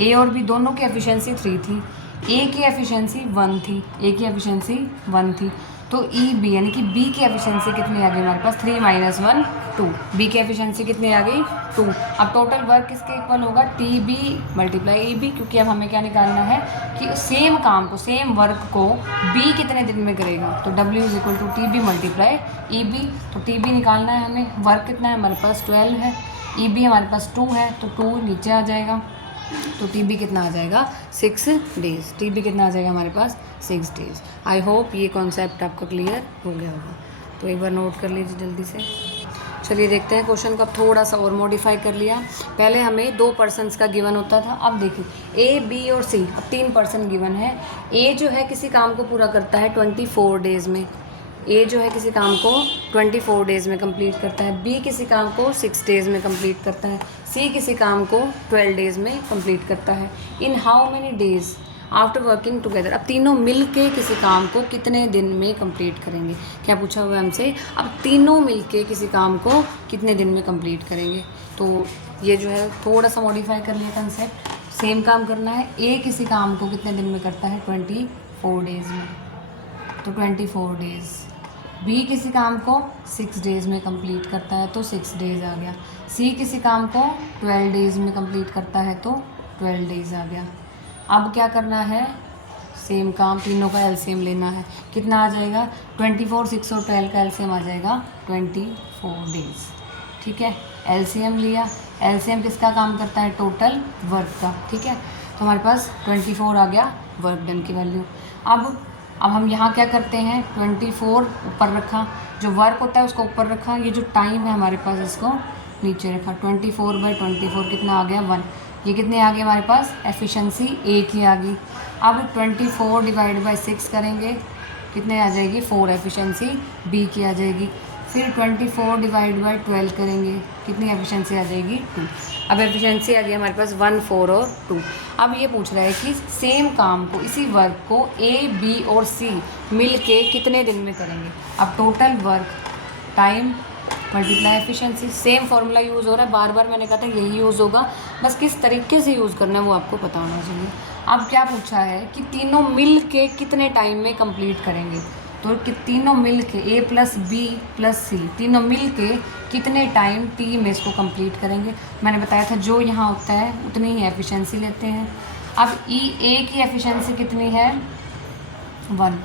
ए और बी दोनों की एफिशिएंसी 3 थी, ए की एफिशिएंसी 1 थी, ए की एफिशिएंसी 1 थी। तो ई बी यानी कि बी की एफिशिएंसी कितनी आ गई हमारे पास, 3 - 1 2, बी की एफिशिएंसी कितनी आ गई 2। अब टोटल वर्क किसके इक्वल होगा, T B multiply E B, क्योंकि अब हमें क्या निकालना है कि सेम काम को, सेम वर्क को बी कितने दिन में करेगा। तो W = TB multiply E B, तो टी बी निकालना है हमें, वर्क कितना है हमारे पास 12 है, ई बी हमारे पास 2 है, तो 2 नीचे आ जाएगा, तो टी बी कितना आ जाएगा 6 डेज़, टी बी कितना आ जाएगा हमारे पास 6 डेज़। आई होप ये कॉन्सेप्ट आपका क्लियर हो गया होगा, तो एक बार नोट कर लीजिए जल्दी से। चलिए देखते हैं क्वेश्चन को, अब थोड़ा सा और मॉडिफाई कर लिया। पहले हमें 2 पर्सन्स का गिवन होता था, अब देखिए ए बी और सी, अब 3 पर्सन गिवन है। ए जो है किसी काम को पूरा करता है 24 डेज़ में, ए जो है किसी काम को 24 डेज़ में कंप्लीट करता है, बी किसी काम को 6 डेज़ में कंप्लीट करता है, सी किसी काम को 12 डेज़ में कंप्लीट करता है। इन how many days after working together, अब तीनों मिल के किसी काम को कितने दिन में कंप्लीट करेंगे, क्या पूछा हुआ है हमसे। अब तीनों मिल के किसी काम को कितने दिन में कंप्लीट करेंगे, तो ये जो है थोड़ा सा मॉडिफाई कर लिया कंसेप्ट। सेम काम करना है, ए किसी काम को कितने दिन में करता है 24 डेज़ में, तो 24 डेज़। बी किसी काम को 6 डेज़ में कंप्लीट करता है, तो 6 डेज़ आ गया। सी किसी काम को 12 डेज़ में कंप्लीट करता है, तो 12 डेज़ आ गया। अब क्या करना है, सेम काम, तीनों का एलसीएम लेना है, कितना आ जाएगा 24, 6 और 12 का एलसीएम आ जाएगा 24 डेज़, ठीक है। एलसीएम लिया, एलसीएम किसका काम करता है, टोटल वर्क का, ठीक है। तो हमारे पास 24 आ गया वर्क डन की वैल्यू। अब हम यहाँ क्या करते हैं, 24 ऊपर रखा, जो वर्क होता है उसको ऊपर रखा, ये जो टाइम है हमारे पास इसको नीचे रखा। 24/24 कितना आ गया 1, ये कितने आ गए हमारे पास, एफिशिएंसी ए की आ गई। अब 24 / 6 करेंगे, कितने आ जाएगी 4, एफिशिएंसी बी की आ जाएगी। फिर 24 / 12 करेंगे, कितनी एफिशिएंसी आ जाएगी 2। अब एफिशिएंसी आ गई हमारे पास 1, 4 और 2। अब ये पूछ रहा है कि सेम काम को, इसी वर्क को ए बी और सी मिल के कितने दिन में करेंगे। अब total work time multiply efficiency, same formula use हो रहा है, बार बार मैंने कहा था यही यूज़ होगा, बस किस तरीके से यूज़ करना है वो आपको पता होना चाहिए। अब क्या पूछा है कि तीनों मिल के कितने टाइम में कंप्लीट करेंगे, तो कि तीनों मिल के ए प्लस बी प्लस सी, तीनों मिल के कितने टाइम टी में इसको कंप्लीट करेंगे। मैंने बताया था जो यहाँ होता है उतनी ही एफिशिएंसी लेते हैं। अब ए की एफिशिएंसी कितनी है 1,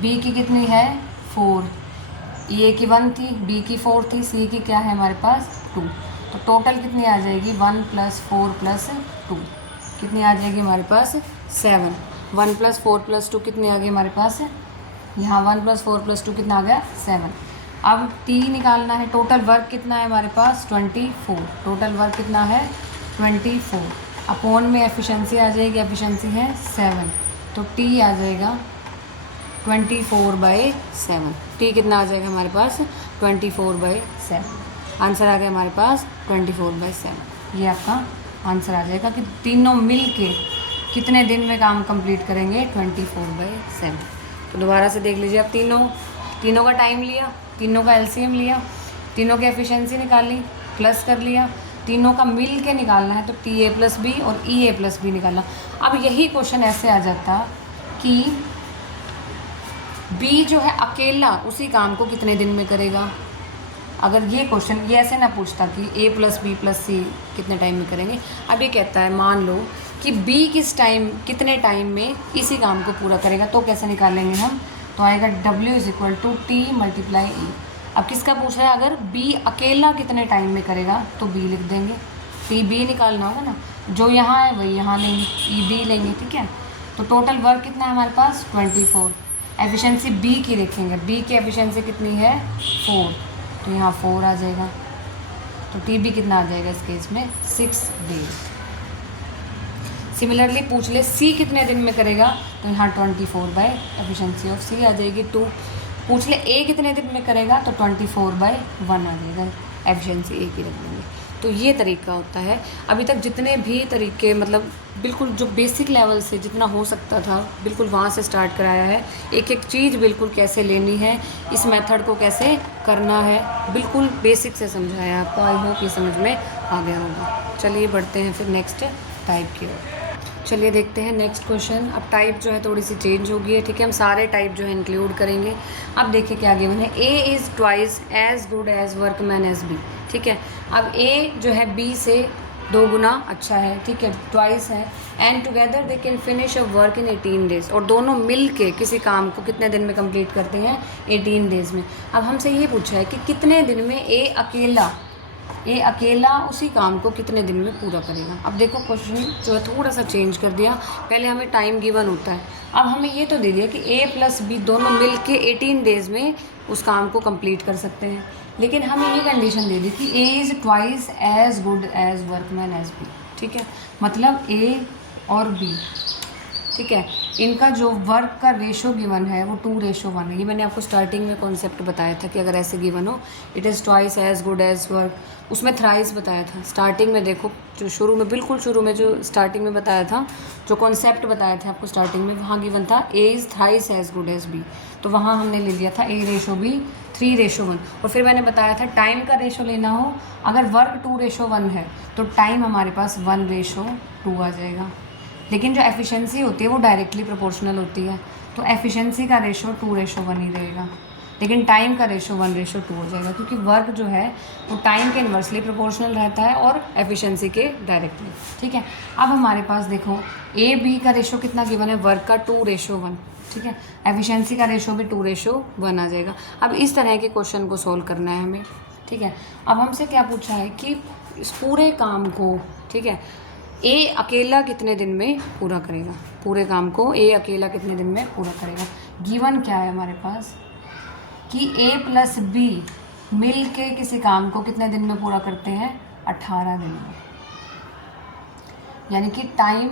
बी की कितनी है 4, ए की 1 थी, बी की 4 थी, सी की क्या है हमारे पास 2, तो टोटल कितनी आ जाएगी 1 + 4 + 2, कितनी आ जाएगी हमारे पास 7। 1 + 4 + 2 कितनी आ गई हमारे पास, यहाँ 1 + 4 + 2 कितना आ गया 7। अब टी निकालना है, टोटल वर्क कितना है हमारे पास 24, टोटल वर्क कितना है 24, अपॉन में एफिशिएंसी आ जाएगी, एफिशिएंसी है 7, तो टी आ जाएगा 24/7। टी कितना आ जाएगा हमारे पास 24/7। आंसर आ गया हमारे पास 24/7। ये आपका आंसर आ जाएगा कि तीनों मिल के कितने दिन में काम कंप्लीट करेंगे 24/7। तो दोबारा से देख लीजिए, आप तीनों का टाइम लिया, तीनों का एलसीएम लिया, तीनों की एफिशिएंसी निकाली, प्लस कर लिया, तीनों का मिल के निकालना है तो TA+B और EA+B निकालना। अब यही क्वेश्चन ऐसे आ जाता कि B जो है अकेला उसी काम को कितने दिन में करेगा। अगर ये क्वेश्चन ये ऐसे ना पूछता कि A+B+C कितने टाइम में करेंगे। अब ये कहता है मान लो कि B कितने टाइम में इसी काम को पूरा करेगा, तो कैसे निकालेंगे हम, तो आएगा W=T×E। अब किसका पूछ रहा है, अगर B अकेला कितने टाइम में करेगा तो B लिख देंगे, TB निकालना होगा ना, जो यहाँ है वही यहाँ लेंगे, EB लेंगे, ठीक है। तो टोटल वर्क कितना है हमारे पास 24। एफिशिएंसी B की देखेंगे, B की एफिशिएंसी कितनी है 4, तो यहाँ 4 आ जाएगा। तो TB कितना आ जाएगा इस केस में 6 डेज। सिमिलरली पूछ ले C कितने दिन में करेगा, तो यहाँ 24/एफिशिएंसी ऑफ C आ जाएगी 2। पूछ ले A कितने दिन में करेगा, तो 24/1 आ जाएगा, एफिशिएंसी A की रख देंगे। तो ये तरीका होता है। अभी तक जितने भी तरीके मतलब बिल्कुल जो बेसिक लेवल से जितना हो सकता था बिल्कुल वहाँ से स्टार्ट कराया है। एक एक चीज़ बिल्कुल कैसे लेनी है, इस मेथड को कैसे करना है, बिल्कुल बेसिक से समझाया है आपको। आई होप ये समझ में आ गया होगा। चलिए बढ़ते हैं फिर नेक्स्ट टाइप की ओर। चलिए देखते हैं नेक्स्ट क्वेश्चन। अब टाइप जो है थोड़ी सी चेंज हो गई है, ठीक है। हम सारे टाइप जो है इंक्लूड करेंगे। अब देखिए क्या गिवन है, A is twice as good as workman as B, ठीक है। अब A जो है B से 2 गुना अच्छा है, ठीक है, ट्वाइस है। And together they can finish a work in 18 days, और दोनों मिल के किसी काम को कितने दिन में कंप्लीट करते हैं 18 डेज में। अब हमसे ये पूछा है कि कितने दिन में A अकेला उसी काम को कितने दिन में पूरा करेगा। अब देखो क्वेश्चन जो है थोड़ा सा चेंज कर दिया। पहले हमें टाइम गिवन होता है, अब हमें ये तो दे दिया कि A+B दोनों मिल के 18 डेज में उस काम को कंप्लीट कर सकते हैं। लेकिन हमें ये कंडीशन दे दी कि A is twice as good as workman as B, ठीक है। मतलब A और B, ठीक है, इनका जो वर्क का रेशो गिवन है वो 2:1 है। ये मैंने आपको स्टार्टिंग में कॉन्सेप्ट बताया था कि अगर ऐसे गिवन हो it is twice as good as work, उसमें थ्राइस बताया था स्टार्टिंग में। देखो जो शुरू में बिल्कुल शुरू में जो स्टार्टिंग में बताया था, जो कॉन्सेप्ट बताया था आपको स्टार्टिंग में, वहाँ गिवन था A is thrice as good as B, तो वहाँ हमने ले लिया था A/B 3:1। और फिर मैंने बताया था टाइम का रेशो लेना हो, अगर वर्क 2:1 है तो टाइम हमारे पास 1:2 आ जाएगा। लेकिन जो एफिशिएंसी होती है वो डायरेक्टली प्रोपोर्शनल होती है, तो एफिशिएंसी का रेशो 2:1 ही रहेगा, लेकिन टाइम का रेशो 1:2 हो जाएगा, क्योंकि वर्क जो है वो टाइम के इन्वर्सली प्रोपोर्शनल रहता है और एफिशिएंसी के डायरेक्टली, ठीक है। अब हमारे पास देखो A/B का रेशो कितना गिवन है, वर्क का 2:1, ठीक है, एफिशिएंसी का रेशो भी 2:1 आ जाएगा। अब इस तरह के क्वेश्चन को सोल्व करना है हमें, ठीक है। अब हमसे क्या पूछा है कि इस पूरे काम को, ठीक है, A अकेला कितने दिन में पूरा करेगा, पूरे काम को A अकेला कितने दिन में पूरा करेगा। गिवन क्या है हमारे पास कि A+B मिल के किसी काम को कितने दिन में पूरा करते हैं 18 दिन में, यानी कि टाइम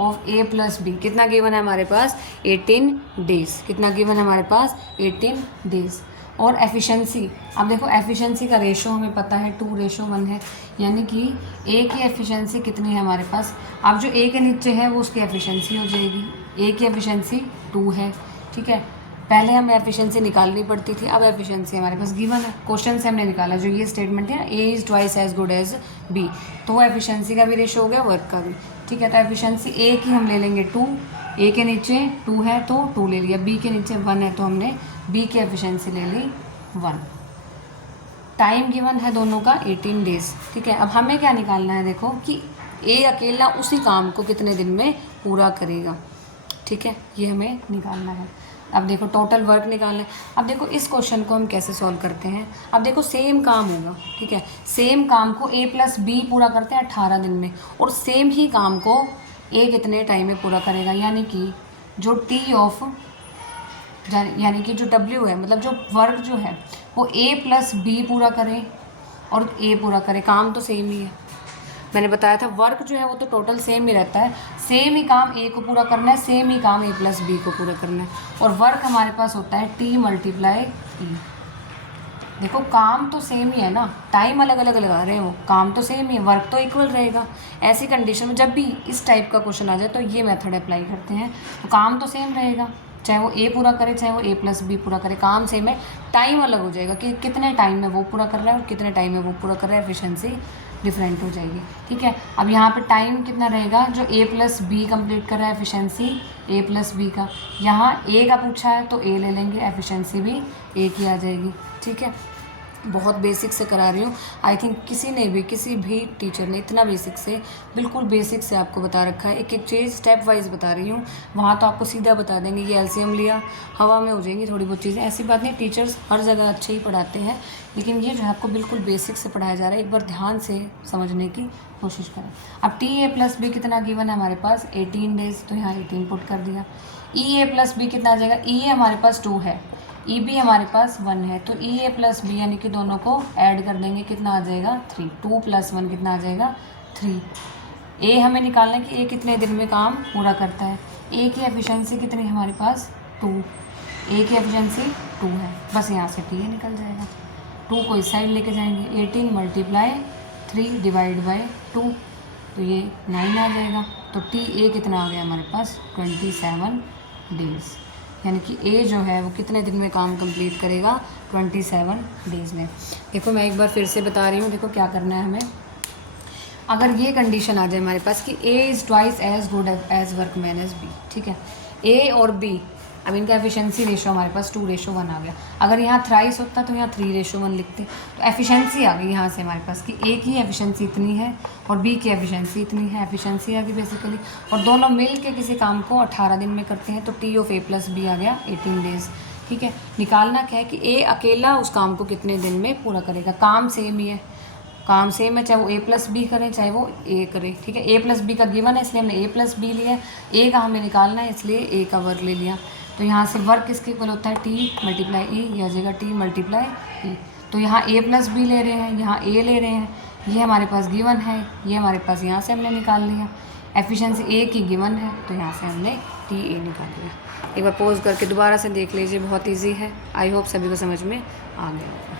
ऑफ A+B कितना गिवन है हमारे पास 18 डेज। कितना गिवन है हमारे पास 18 डेज। और एफिशिएंसी, अब देखो एफिशिएंसी का रेशो हमें पता है 2:1 है, यानी कि A की एफिशिएंसी कितनी है हमारे पास, अब जो A के नीचे है वो उसकी एफिशिएंसी हो जाएगी। A की एफिशिएंसी 2 है, ठीक है। पहले हमें एफिशिएंसी निकालनी पड़ती थी, अब एफिशिएंसी हमारे पास गिवन है, क्वेश्चन से हमने निकाला। जो ये स्टेटमेंट है ना A is twice as good as B, तो वो एफिशिएंसी का भी रेशो हो गया, वर्क का भी, ठीक है। तो एफिशिएंसी A की हम ले लेंगे 2, A के नीचे 2 है तो 2 ले लिया, B के नीचे 1 है तो हमने B की एफिशिएंसी ले ली 1। टाइम गिवन है दोनों का 18 डेज, ठीक है। अब हमें क्या निकालना है, देखो कि A अकेला उसी काम को कितने दिन में पूरा करेगा, ठीक है, ये हमें निकालना है। अब देखो टोटल वर्क निकालना है। अब देखो इस क्वेश्चन को हम कैसे सॉल्व करते हैं। अब देखो सेम काम होगा, ठीक है, सेम काम को A+B पूरा करते हैं 18 दिन में, और सेम ही काम को A कितने टाइम में पूरा करेगा, यानी कि जो यानी कि जो W है, मतलब जो वर्क जो है वो A+B पूरा करे और A पूरा करे, काम तो सेम ही है। मैंने बताया था वर्क जो है वो तो टोटल सेम ही रहता है, सेम ही काम ए को पूरा करना है, सेम ही काम ए प्लस बी को पूरा करना है। और वर्क हमारे पास होता है टी मल्टीप्लाई ई। देखो काम तो सेम ही है ना, टाइम अलग अलग लगा रहे हैं, वो काम तो सेम ही है, वर्क तो इक्वल रहेगा। ऐसी कंडीशन में जब भी इस टाइप का क्वेश्चन आ जाए तो ये मेथड अप्लाई करते हैं। तो काम तो सेम रहेगा, चाहे वो ए पूरा करे चाहे वो ए प्लस बी पूरा करे, काम सेम है, टाइम अलग हो जाएगा कि कितने टाइम में वो पूरा कर रहा है और कितने टाइम में वो पूरा कर रहा है, एफिशिएंसी डिफरेंट हो जाएगी। ठीक है, अब यहाँ पे टाइम कितना रहेगा, जो ए प्लस बी कंप्लीट कर रहा है एफिशिएंसी ए प्लस बी का, यहाँ ए का पूछा है तो ए ले लेंगे, एफिशिएंसी भी ए की आ जाएगी। ठीक है, बहुत बेसिक से करा रही हूँ, आई थिंक किसी भी टीचर ने इतना बेसिक से, बिल्कुल बेसिक से आपको बता रखा है। एक एक चीज़ स्टेप वाइज बता रही हूँ, वहाँ तो आपको सीधा बता देंगे ये एलसीएम लिया, हवा में हो जाएंगी थोड़ी बहुत चीज़ें। ऐसी बात नहीं, टीचर्स हर जगह अच्छे ही पढ़ाते हैं, लेकिन ये जो है आपको बिल्कुल बेसिक से पढ़ाया जा रहा है, एक बार ध्यान से समझने की कोशिश करें। अब टी ए प्लस बी कितना गिवन है हमारे पास 18 डेज, तो यहाँ 18 पुट कर दिया। ई ए प्लस बी कितना आ जाएगा, ई ए हमारे पास 2 है, ई बी हमारे पास 1 है, तो ई ए प्लस बी यानी कि दोनों को ऐड कर देंगे, कितना आ जाएगा 3, 2 + 1 कितना आ जाएगा 3। ए हमें निकालना है कि ए कितने दिन में काम पूरा करता है। ए की एफिशिएंसी कितनी है हमारे पास 2, ए की एफिशिएंसी 2 है, बस यहाँ से टी ए निकल जाएगा, 2 को इस साइड लेके जाएंगे, 18 × 3 / 2, तो ये 9 आ जाएगा। तो टी ए कितना आ गया हमारे पास 27 डेज़, यानी कि ए जो है वो कितने दिन में काम कंप्लीट करेगा 27 डेज़ में। देखो मैं एक बार फिर से बता रही हूँ, देखो क्या करना है हमें। अगर ये कंडीशन आ जाए हमारे पास कि A is twice as good as workman as B, ठीक है, ए और बी, अब इनका एफिशिएंसी रेशो हमारे पास 2:1 आ गया। अगर यहाँ थ्राइस होता तो यहाँ 3:1 लिखते, तो एफिशिएंसी आ गई यहाँ से हमारे पास कि ए की एफिशिएंसी इतनी है और बी की एफिशिएंसी इतनी है, एफिशिएंसी आ गई बेसिकली, और दोनों मिल के किसी काम को 18 दिन में करते हैं, तो T of A plus B आ गया 18 डेज़। ठीक है, निकालना क्या है कि ए अकेला उस काम को कितने दिन में पूरा करेगा, काम सेम ही है, काम सेम है, चाहे वो ए प्लस बी करें चाहे वो ए करे। ठीक है, ए प्लस बी का गिवन है इसलिए हमने ए प्लस बी लिया है, ए का हमें निकालना है इसलिए ए का वर्ग ले लिया। तो यहाँ से वर्क किसके इक्वल होता है टी मल्टीप्लाई ई, ये आ जाएगा टी मल्टीप्लाई ई। तो यहाँ ए प्लस बी ले रहे हैं, यहाँ ए ले रहे हैं, ये हमारे पास गिवन है, ये हमारे पास यहाँ से हमने निकाल लिया, एफिशिएंसी ए की गिवन है तो यहाँ से हमने टी ए निकाल लिया। एक बार पॉज करके दोबारा से देख लीजिए, बहुत ईजी है, आई होप सभी को समझ में आ गया होगा।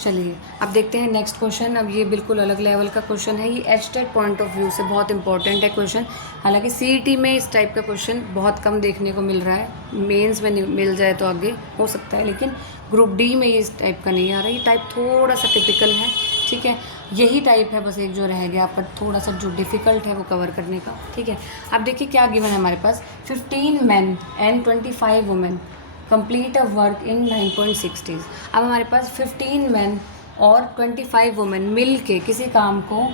चलिए अब देखते हैं नेक्स्ट क्वेश्चन। अब ये बिल्कुल अलग लेवल का क्वेश्चन है, ये एचटेट पॉइंट ऑफ व्यू से बहुत इंपॉर्टेंट है क्वेश्चन। हालांकि सीईटी में इस टाइप का क्वेश्चन बहुत कम देखने को मिल रहा है, मेंस में मिल जाए तो आगे हो सकता है, लेकिन ग्रुप डी में ये इस टाइप का नहीं आ रहा। ये टाइप थोड़ा सा टिपिकल है, ठीक है, यही टाइप है, बस एक जो रह गया पर थोड़ा सा जो डिफ़िकल्ट है वो कवर करने का। ठीक है, अब देखिए क्या गिवन है हमारे पास, 15 men and 25 women complete a work in 9.6 days. अब हमारे पास 15 men और 25 women मिल के किसी काम को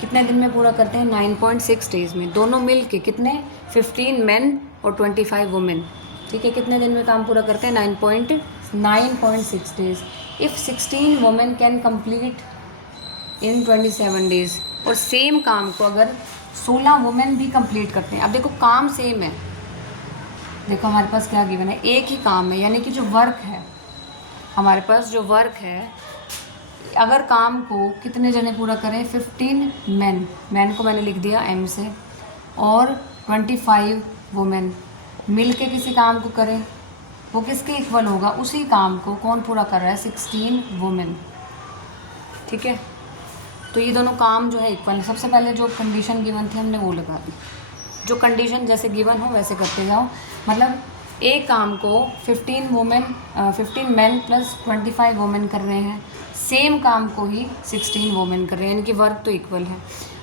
कितने दिन में पूरा करते हैं 9.6 डेज़ में। दोनों मिल के कितने 15 men और 25 women, ठीक है, कितने दिन में काम पूरा करते हैं 9.6 days. If 16 women can complete in 27 days, और सेम काम को अगर 16 वुमेन भी कंप्लीट करते हैं। अब देखो काम सेम है, देखो हमारे पास क्या गिवन है, एक ही काम है, यानी कि जो वर्क है हमारे पास, जो वर्क है, अगर काम को कितने जने पूरा करें 15 मैन को मैंने लिख दिया एम से, और 25 वुमेन मिल के किसी काम को करें, वो किसके इक्वल होगा, उसी काम को कौन पूरा कर रहा है 16 वुमेन। ठीक है, तो ये दोनों काम जो है इक्वल है। सबसे पहले जो कंडीशन गिवन थी हमने वो लगा दी, जो कंडीशन जैसे गिवन हो वैसे करते जाओ। मतलब एक काम को 15 मैन प्लस 25 वुमेन कर रहे हैं, सेम काम को ही 16 वुमेन कर रहे हैं, यानी कि वर्क तो इक्वल है।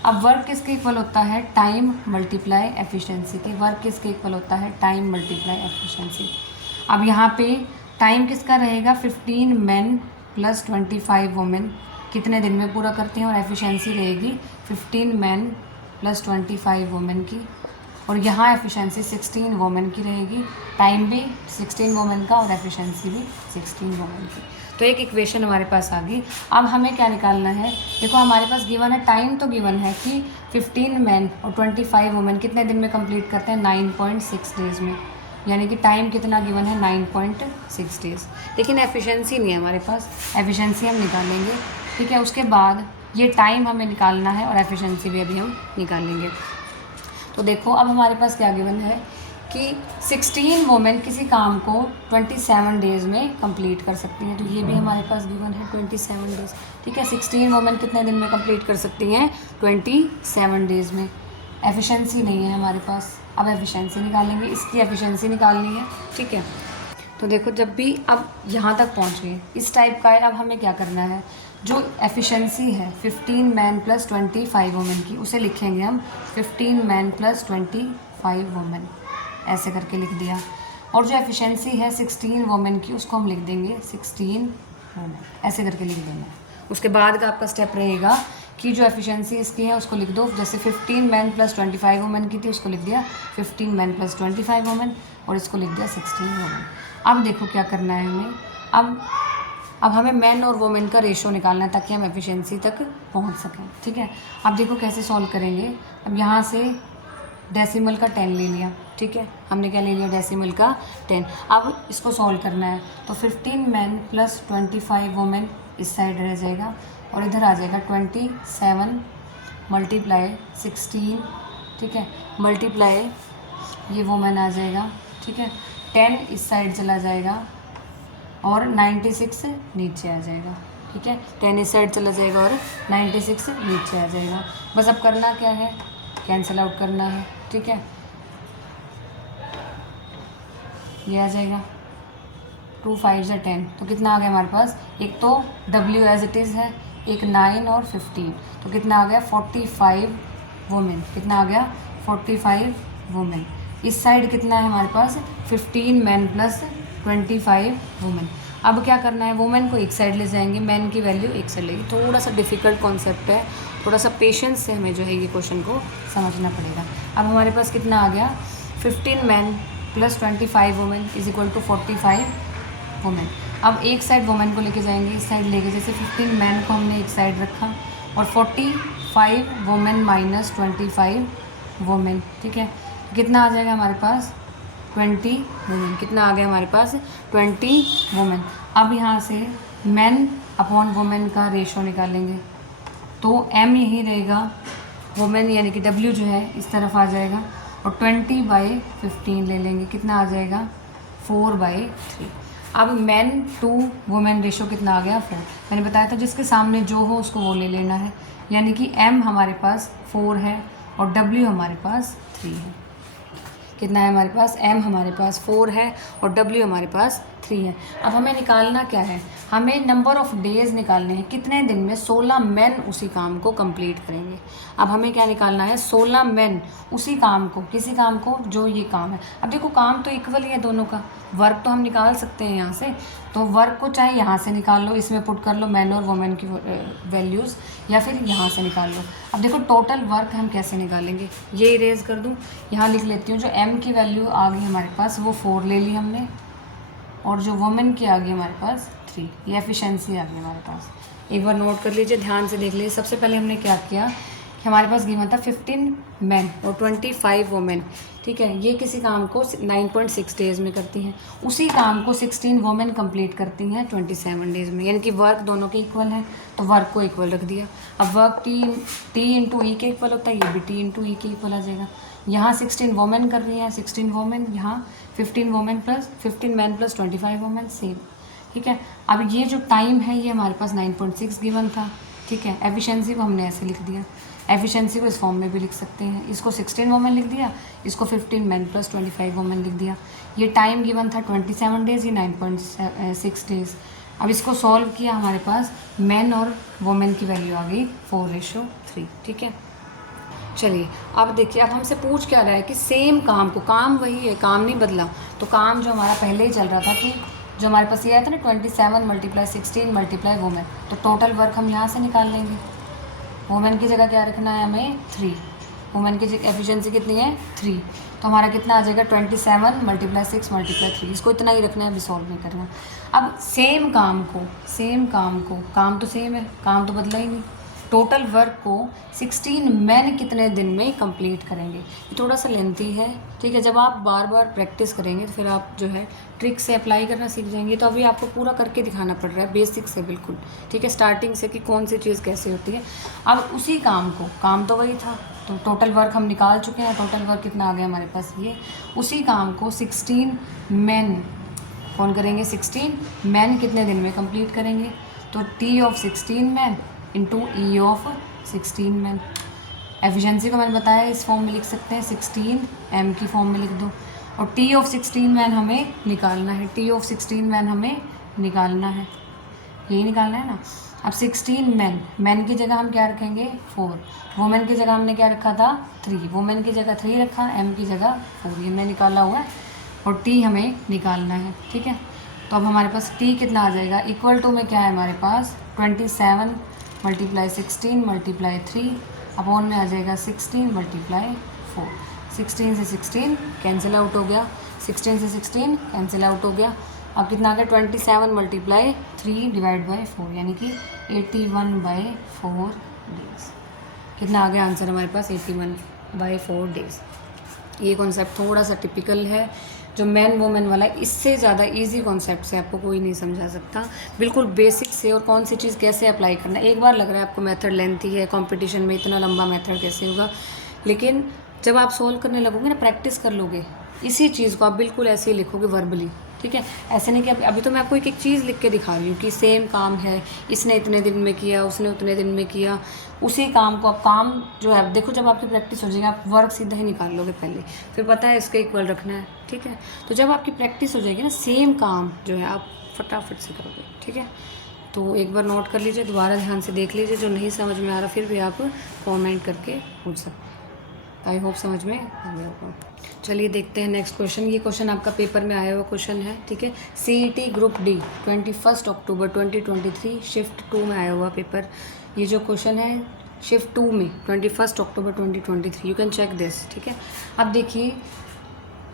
अब वर्क किसके इक्वल होता है, टाइम मल्टीप्लाई एफिशिएंसी के। वर्क किसके इक्वल होता है, टाइम मल्टीप्लाई एफिशिएंसी। अब यहाँ पे टाइम किसका रहेगा, 15 मैन प्लस 25 वुमेन कितने दिन में पूरा करते हैं, और एफिशिएंसी रहेगी 15 मैन प्लस 25 वुमेन की, और यहाँ एफिशिएंसी 16 वुमेन की रहेगी, टाइम भी 16 वुमेन का और एफिशिएंसी भी 16 वुमेन की। तो एक इक्वेशन हमारे पास आ गई। अब हमें क्या निकालना है, देखो हमारे पास गिवन है, टाइम तो गिवन है कि 15 मैन और 25 वुमेन कितने दिन में कंप्लीट करते हैं 9.6 डेज़ में, यानी कि टाइम कितना गिवन है 9.6 डेज़। लेकिन एफिशिएंसी नहीं है हमारे पास, एफिशिएंसी हम निकालेंगे। ठीक है, उसके बाद ये टाइम हमें निकालना है और एफिशिएंसी भी अभी हम निकालेंगे। तो देखो अब हमारे पास क्या गिवन है कि 16 वोमेन किसी काम को 27 डेज़ में कंप्लीट कर सकती हैं। तो ये भी हमारे पास गिवन है 27 डेज़। ठीक है, 16 वोमेन कितने दिन में कंप्लीट कर सकती हैं? 27 डेज़ में। एफिशिएंसी नहीं है हमारे पास, अब एफिशिएंसी निकालेंगे, इसकी एफिशिएंसी निकालनी है। ठीक है, तो देखो जब भी अब यहाँ तक पहुँच गए इस टाइप का है, अब हमें क्या करना है, जो एफिशिएंसी है 15 मैन प्लस 25 वुमेन की, उसे लिखेंगे हम 15 मैन प्लस 25 वुमेन, ऐसे करके लिख दिया। और जो एफिशिएंसी है 16 वुमेन की, उसको हम लिख देंगे 16 वुमेन, ऐसे करके लिख देंगे। उसके बाद का आपका स्टेप रहेगा कि जो एफिशिएंसी इसकी है उसको लिख दो, जैसे 15 मैन प्लस 25 वुमेन की थी, उसको लिख दिया 15 मैन प्लस 25 वुमेन, और इसको लिख दिया 16 वुमेन। अब देखो क्या करना है हमें, अब हमें मैन और वुमेन का रेशो निकालना है ताकि हम एफिशिएंसी तक पहुंच सकें। ठीक है, अब देखो कैसे सॉल्व करेंगे। अब यहाँ से डेसिमल का 10 ले लिया। ठीक है, हमने क्या ले लिया? डेसिमल का 10। अब इसको सॉल्व करना है, तो 15 मैन प्लस 25 वुमेन इस साइड रह जाएगा, और इधर आ जाएगा 27 मल्टीप्लाई 16। ठीक है, मल्टीप्लाई ये वुमेन आ जाएगा। ठीक है, 10 इस साइड चला जाएगा और 96 नीचे आ जाएगा। ठीक है, 10 इस साइड चला जाएगा और 96 नीचे आ जाएगा। बस अब करना क्या है? कैंसिल आउट करना है। ठीक है, ये आ जाएगा 2 5 से 10, तो कितना आ गया हमारे पास? एक तो W एज इट इज़ है, एक 9 और 15, तो कितना आ गया? 45 वुमेन। कितना आ गया? 45 वुमेन। इस साइड कितना है हमारे पास? 15 मैन प्लस 25 वुमेन। अब क्या करना है? वुमेन को एक साइड ले जाएंगे, मैन की वैल्यू एक साइड लेगी। थोड़ा सा डिफ़िकल्ट कॉन्सेप्ट है, थोड़ा सा पेशेंस से हमें जो है ये क्वेश्चन को समझना पड़ेगा। अब हमारे पास कितना आ गया? 15 man plus 25 women is equal to 45 women. अब एक साइड वुमेन को लेके जाएंगे, इस साइड लेके, जैसे 15 मैन को हमने एक साइड रखा और 45 वुमेन माइनस 25 वुमेन। ठीक है, कितना आ जाएगा हमारे पास? 20 वुमेन। कितना आ गया हमारे पास? 20 वुमेन। अब यहाँ से मैन अपॉन वुमेन का रेशो निकालेंगे, तो m यही रहेगा, वुमेन यानी कि w जो है इस तरफ आ जाएगा, और 20/15 ले लेंगे। कितना आ जाएगा? 4/3। अब मैन टू वुमेन रेशो कितना आ गया? 4। मैंने बताया था जिसके सामने जो हो उसको वो ले लेना है, यानी कि m हमारे पास 4 है और w हमारे पास 3 है। कितना है हमारे पास? m हमारे पास 4 है और w हमारे पास 3 है। अब हमें निकालना क्या है? हमें नंबर ऑफ़ डेज़ निकालने हैं, कितने दिन में 16 मैन उसी काम को कंप्लीट करेंगे। अब हमें क्या निकालना है? 16 मैन उसी काम को, किसी काम को जो ये काम है। अब देखो काम तो इक्वल ही है दोनों का, वर्क तो हम निकाल सकते हैं यहाँ से, तो वर्क को चाहे यहाँ से निकाल लो, इसमें पुट कर लो मैन और वुमेन की वैल्यूज़, या फिर यहाँ से निकाल लो। अब देखो टोटल वर्क हम कैसे निकालेंगे, ये इरेज कर दूँ, यहाँ लिख लेती हूँ। जो m की वैल्यू आ गई हमारे पास वो 4 ले ली हमने, और जो वुमेन की आ गई हमारे पास 3, ये एफिशिएंसी आ गई हमारे पास। एक बार नोट कर लीजिए, ध्यान से देख लीजिए। सबसे पहले हमने क्या किया कि हमारे पास गिवन था 15 मैन और 25 वुमेन। ठीक है, ये किसी काम को 9.6 डेज़ में करती हैं, उसी काम को 16 वुमेन कंप्लीट करती हैं 27 डेज़ में, यानी कि वर्क दोनों के इक्वल है, तो वर्क को इक्वल रख दिया। अब वर्क T इंटू ई के इक्वल होता है, ये भी T इंटू ई के इक्वल आ जाएगा। यहाँ 16 वुमेन कर रही हैं, 16 वुमेन, यहाँ 15 women plus 15 man plus 25 women, same. ठीक है, अब ये जो टाइम है ये हमारे पास 9.6 गिवन था। ठीक है, एफिशिएंसी को हमने ऐसे लिख दिया, एफिशिएंसी को इस फॉर्म में भी लिख सकते हैं, इसको 16 वुमेन लिख दिया, इसको 15 मैन प्लस 25 वुमेन लिख दिया। ये टाइम गिवन था 27 डेज़, ये 9.6 डेज़। अब इसको सॉल्व किया, हमारे पास मैन और वुमेन की वैल्यू आ गई 4:3। ठीक है, चलिए अब देखिए, अब हमसे पूछ क्या रहा है कि सेम काम को, काम वही है, काम नहीं बदला, तो काम जो हमारा पहले ही चल रहा था कि जो हमारे पास ये आया था ना 27 मल्टीप्लाई 16 मल्टीप्लाई वुमेन, तो टोटल वर्क हम यहाँ से निकाल लेंगे। वुमेन की जगह क्या रखना है हमें? 3। वुमेन की एफिशिएंसी कितनी है? 3, तो हमारा कितना आ जाएगा? 27 मल्टीप्लाई 6 मल्टीप्लाई 3। इसको इतना ही रखना है, अभी सॉल्व नहीं करना। अब सेम काम को, काम तो सेम है, काम तो बदला ही नहीं, टोटल वर्क को 16 मैन कितने दिन में कंप्लीट करेंगे। ये थोड़ा सा लेंथी है, ठीक है। जब आप बार बार प्रैक्टिस करेंगे तो फिर आप जो है ट्रिक से अप्लाई करना सीख जाएंगे। तो अभी आपको पूरा करके दिखाना पड़ रहा है बेसिक से बिल्कुल, ठीक है, स्टार्टिंग से कि कौन सी चीज़ कैसे होती है। अब उसी काम को, काम तो वही था, तो टोटल वर्क हम निकाल चुके हैं। टोटल वर्क कितना आ गया हमारे पास, ये। उसी काम को 16 मैन कौन करेंगे, 16 मैन कितने दिन में कंप्लीट करेंगे। तो T of 16 man into E of 16 man. Efficiency को मैंने बताया इस फॉर्म में लिख सकते हैं, 16 M की फॉर्म में लिख दो। और T ऑफ 16 मैन हमें निकालना है, T ऑफ 16 मैन हमें निकालना है, यही निकालना है ना। अब 16 मैन की जगह हम क्या रखेंगे, 4। वुमेन की जगह हमने क्या रखा था, 3। वुमेन की जगह 3 रखा, M की जगह 4, ये हमने निकाला हुआ है। और T हमें निकालना है, ठीक है। तो अब हमारे पास T कितना आ जाएगा, इक्वल टू में क्या है हमारे पास 27 मल्टीप्लाई 16 मल्टीप्लाई 3 अपॉन में आ जाएगा 16 मल्टीप्लाई 4। 16 से 16 कैंसिल आउट हो गया, 16 से 16 कैंसिल आउट हो गया। अब कितना आ गया, 27 मल्टीप्लाई 3 डिवाइड बाई 4, यानी कि 81/4 डेज। कितना आ गया आंसर हमारे पास, 81/4 डेज। ये कॉन्सेप्ट थोड़ा सा टिपिकल है, जो मैन वुमेन वाला है। इससे ज़्यादा इजी कॉन्सेप्ट से आपको कोई नहीं समझा सकता, बिल्कुल बेसिक से। और कौन सी चीज़ कैसे अप्लाई करना है, एक बार लग रहा है आपको मेथड लेंथी है, कंपटीशन में इतना लंबा मेथड कैसे होगा, लेकिन जब आप सोल्व करने लगोगे ना, प्रैक्टिस कर लोगे, इसी चीज़ को आप बिल्कुल ऐसे ही लिखोगे वर्बली, ठीक है। ऐसे नहीं कि अभी तो मैं आपको एक एक चीज़ लिख के दिखा रही हूँ कि सेम काम है, इसने इतने दिन में किया, उसने उतने दिन में किया, उसी काम को आप काम जो है देखो, जब आपकी प्रैक्टिस हो जाएगी आप वर्क सीधा ही निकाल लोगे पहले, फिर पता है इसके इक्वल रखना है, ठीक है। तो जब आपकी प्रैक्टिस हो जाएगी ना, सेम काम जो है आप फटाफट से करोगे, ठीक है। तो एक बार नोट कर लीजिए, दोबारा ध्यान से देख लीजिए, जो नहीं समझ में आ रहा फिर भी आप कॉमेंट करके पूछ सकते हैं। आई होप समझ में आ गया होगा। चलिए देखते हैं नेक्स्ट क्वेश्चन। ये क्वेश्चन आपका पेपर में आया हुआ क्वेश्चन है, ठीक है। CET ग्रुप D 21 अक्टूबर 2023 शिफ्ट 2 में आया हुआ पेपर। ये जो क्वेश्चन है शिफ्ट 2 में 21 अक्टूबर 2023, यू कैन चेक दिस, ठीक है। अब देखिए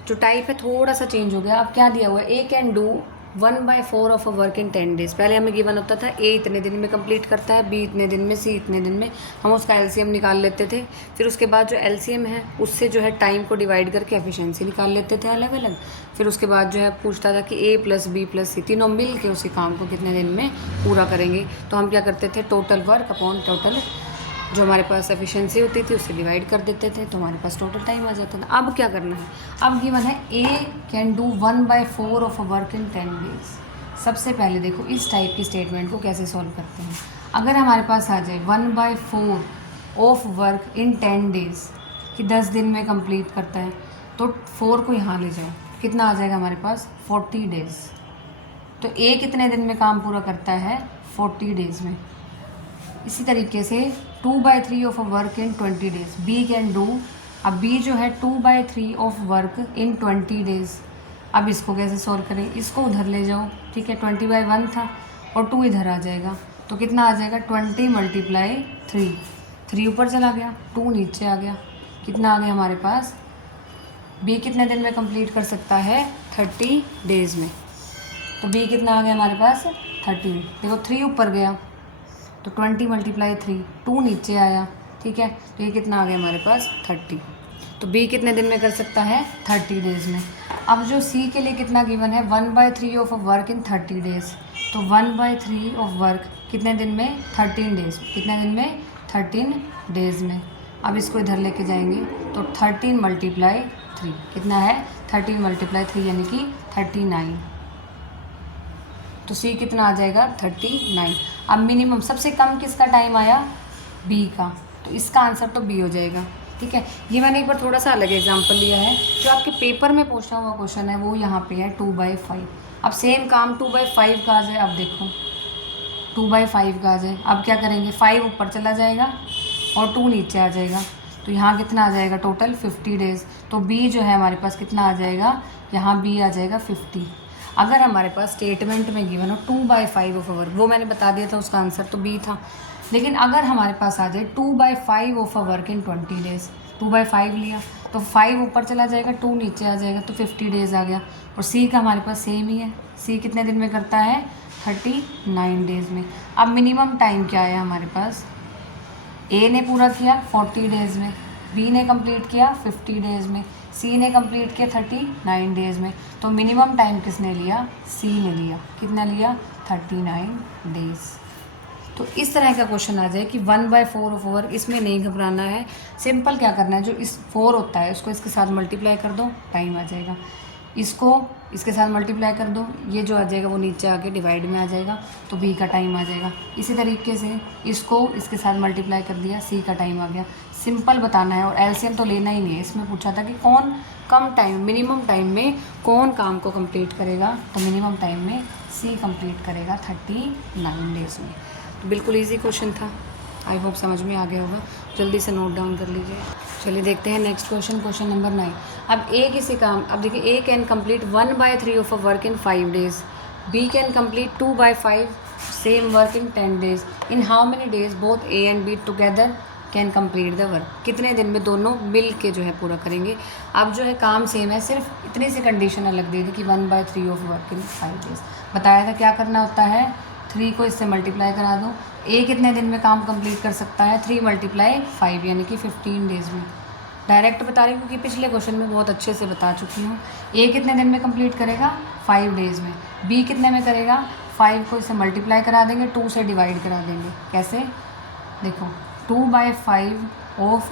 जो टाइप है थोड़ा सा चेंज हो गया। अब क्या दिया हुआ है, A can do 1/4 of a work in 10 days. पहले हमें गिवन होता था A इतने दिन में कंप्लीट करता है, B इतने दिन में, C इतने दिन में। हम उसका LCM निकाल लेते थे, फिर उसके बाद जो LCM है उससे जो है टाइम को डिवाइड करके एफिशिएंसी निकाल लेते थे अलग अलग। फिर उसके बाद जो है पूछता था कि A + B + C तीनों मिल के उसी काम को कितने दिन में पूरा करेंगे। तो हम क्या करते थे, टोटल वर्क अपॉन टोटल जो हमारे पास एफिशिएंसी होती थी उससे डिवाइड कर देते थे, तो हमारे पास टोटल टाइम आ जाता था। अब क्या करना है, अब गिवन है A can do 1/4 of a work in 10 days. सबसे पहले देखो इस टाइप की स्टेटमेंट को कैसे सॉल्व करते हैं। अगर हमारे पास आ जाए 1/4 ऑफ वर्क इन 10 डेज कि 10 दिन में कंप्लीट करता है, तो 4 को यहाँ ले जाओ, कितना आ जाएगा हमारे पास 40 डेज। तो A कितने दिन में काम पूरा करता है, 40 डेज में। इसी तरीके से 2/3 of a work in 20 days B can do. अब B जो है 2/3 ऑफ वर्क इन 20 डेज। अब इसको कैसे सॉल्व करें, इसको उधर ले जाओ, ठीक है। 20/1 था और 2 इधर आ जाएगा, तो कितना आ जाएगा 20 मल्टीप्लाई 3। 3 ऊपर चला गया, 2 नीचे आ गया, कितना आ गया हमारे पास। B कितने दिन में कंप्लीट कर सकता है, 30 डेज में। तो B कितना आ गया हमारे पास 30। देखो 3 ऊपर गया तो 20 मल्टीप्लाई 3, 2 नीचे आया, ठीक है। तो ये कितना आ गया हमारे पास 30। तो B कितने दिन में कर सकता है, 30 डेज में। अब जो C के लिए कितना गिवन है, 1/3 of a work in 30 days. तो 1/3 ऑफ वर्क कितने दिन में, 13 डेज। कितने दिन में, 13 डेज में। अब इसको इधर लेके जाएंगे तो 13 मल्टीप्लाई 3 कितना है, 13 मल्टीप्लाई 3 यानी कि 39। तो C कितना आ जाएगा 39। अब मिनिमम सबसे कम किसका टाइम आया, B का, तो इसका आंसर तो B हो जाएगा, ठीक है। ये मैंने एक बार थोड़ा सा अलग एग्जांपल लिया है, जो आपके पेपर में पूछा हुआ क्वेश्चन है वो यहाँ पे है 2/5। अब सेम काम 2/5 का आ जाए, अब देखो 2/5 का आ जाए, अब क्या करेंगे, 5 ऊपर चला जाएगा और 2 नीचे आ जाएगा, तो यहाँ कितना आ जाएगा टोटल 50 डेज। तो B जो है हमारे पास कितना आ जाएगा, यहाँ B आ जाएगा 50। अगर हमारे पास स्टेटमेंट में गिवन हो 2/5 ऑफ अ वर्क, वो मैंने बता दिया था, उसका आंसर तो B था। लेकिन अगर हमारे पास आ जाए 2/5 of a work in 20 days, 2/5 लिया तो 5 ऊपर चला जाएगा, 2 नीचे आ जाएगा, तो 50 डेज आ गया। और C का हमारे पास सेम ही है, C कितने दिन में करता है, 39 डेज में। अब मिनिमम टाइम क्या आया हमारे पास, ए ने पूरा किया 40 डेज़ में, बी ने कंप्लीट किया 50 डेज़ में, सी ने कंप्लीट किया 39 डेज़ में। तो मिनिमम टाइम किसने लिया? सी ने लिया। कितना लिया? 39 डेज़। तो इस तरह का क्वेश्चन आ जाए कि 1/4 ऑफ ओवर, इसमें नहीं घबराना है। सिंपल क्या करना है, जो इस 4 होता है उसको इसके साथ मल्टीप्लाई कर दो, टाइम आ जाएगा। इसको इसके साथ मल्टीप्लाई कर दो, ये जो आ जाएगा वो नीचे आके डिवाइड में आ जाएगा, तो बी का टाइम आ जाएगा। इसी तरीके से इसको इसके साथ मल्टीप्लाई कर दिया, सी का टाइम आ गया। सिंपल बताना है और एलसीएम तो लेना ही नहीं है। इसमें पूछा था कि कौन कम टाइम, मिनिमम टाइम में कौन काम को कंप्लीट करेगा, तो मिनिमम टाइम में सी कंप्लीट करेगा 39 डेज़ में। तो बिल्कुल इजी क्वेश्चन था, आई होप समझ में आ गया होगा। जल्दी से नोट डाउन कर लीजिए। चलिए देखते हैं नेक्स्ट क्वेश्चन, क्वेश्चन नंबर 9। अब ए किसी काम, अब देखिए A can complete 1/3 of a work in 5 days, B can complete 2/5 same work in 10 days. In how many days both A and B together can complete the work? कितने दिन में दोनों मिल के जो है पूरा करेंगे। अब जो है काम सेम है, सिर्फ इतनी सी कंडीशन अलग दे दी कि 1/3 ऑफ वर्क इन 5 डेज़। बताया था क्या करना होता है, 3 को इससे मल्टीप्लाई करा दो। ए कितने दिन में काम कंप्लीट कर सकता है? 3 × 5 यानी कि 15 डेज़ में। डायरेक्ट बता रही हूँ क्योंकि पिछले क्वेश्चन में बहुत अच्छे से बता चुकी हूँ। ए कितने दिन में कंप्लीट करेगा? 5 डेज़ में। बी कितने में करेगा? 5 को इससे मल्टीप्लाई करा देंगे, 2 से डिवाइड करा देंगे। कैसे? देखो 2/5 ऑफ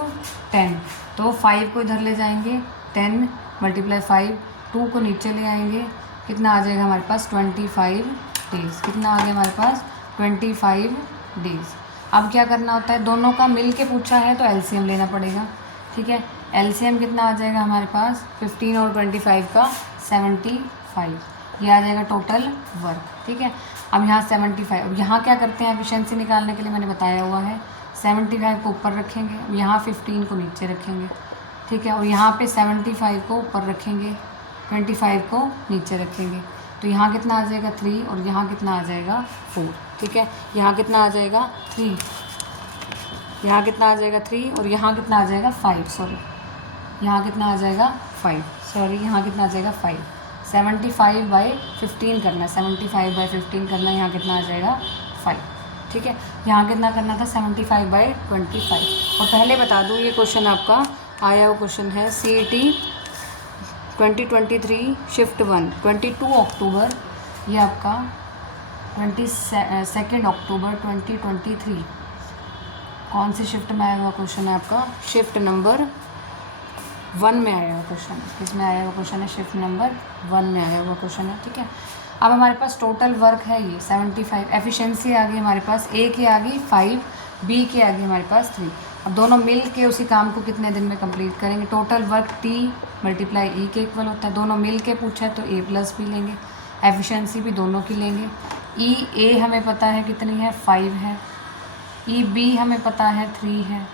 10, तो 5 को इधर ले जाएंगे, 10 × 5, 2 को नीचे ले आएंगे, कितना आ जाएगा हमारे पास? 25 डेज़। कितना आ गया हमारे पास? 25 डेज़। अब क्या करना होता है, दोनों का मिल के पूछा है तो एलसीएम लेना पड़ेगा। ठीक है, एलसीएम कितना आ जाएगा हमारे पास? 15 और 25 का 75, ये आ जाएगा टोटल वर्क। ठीक है, अब यहाँ 75, अब यहाँ क्या करते हैं एफिशिएंसी निकालने के लिए, मैंने बताया हुआ है 75 को ऊपर रखेंगे, यहाँ 15 को नीचे रखेंगे। ठीक है, और यहाँ पे 75 को ऊपर रखेंगे, 25 को नीचे रखेंगे, तो यहाँ कितना आ जाएगा? 3, और यहाँ कितना आ जाएगा? 4। ठीक है, यहाँ कितना आ जाएगा? 3, यहाँ कितना आ जाएगा? 3, और यहाँ कितना आ जाएगा? 5, सॉरी यहाँ कितना आ जाएगा? 5, सॉरी यहाँ कितना आ जाएगा? 5। 75/15 करना है, 75/15 करना है, यहाँ कितना आ जाएगा? 5। ठीक है, यहाँ कितना करना था? 75/25। और पहले बता दूँ ये क्वेश्चन आपका आया हुआ क्वेश्चन है CET 2023 शिफ्ट 1, 22 अक्टूबर, ये आपका 22 अक्टूबर 2023 कौन सी शिफ्ट में आया हुआ क्वेश्चन है आपका? शिफ्ट नंबर 1 में आया हुआ क्वेश्चन। इसमें आया हुआ क्वेश्चन है शिफ्ट नंबर 1 में आया हुआ क्वेश्चन है। ठीक है, अब हमारे पास टोटल वर्क है ये 75, एफिशिएंसी आ गई हमारे पास, ए की आ गई 5, बी की आ गई हमारे पास 3। अब दोनों मिल के उसी काम को कितने दिन में कंप्लीट करेंगे? टोटल वर्क T × E के इक्वल होता है। दोनों मिल के पूछा है तो A+B लेंगे, एफिशिएंसी भी दोनों की लेंगे। A हमें पता है कितनी है? 5 है। B हमें पता है 3 है।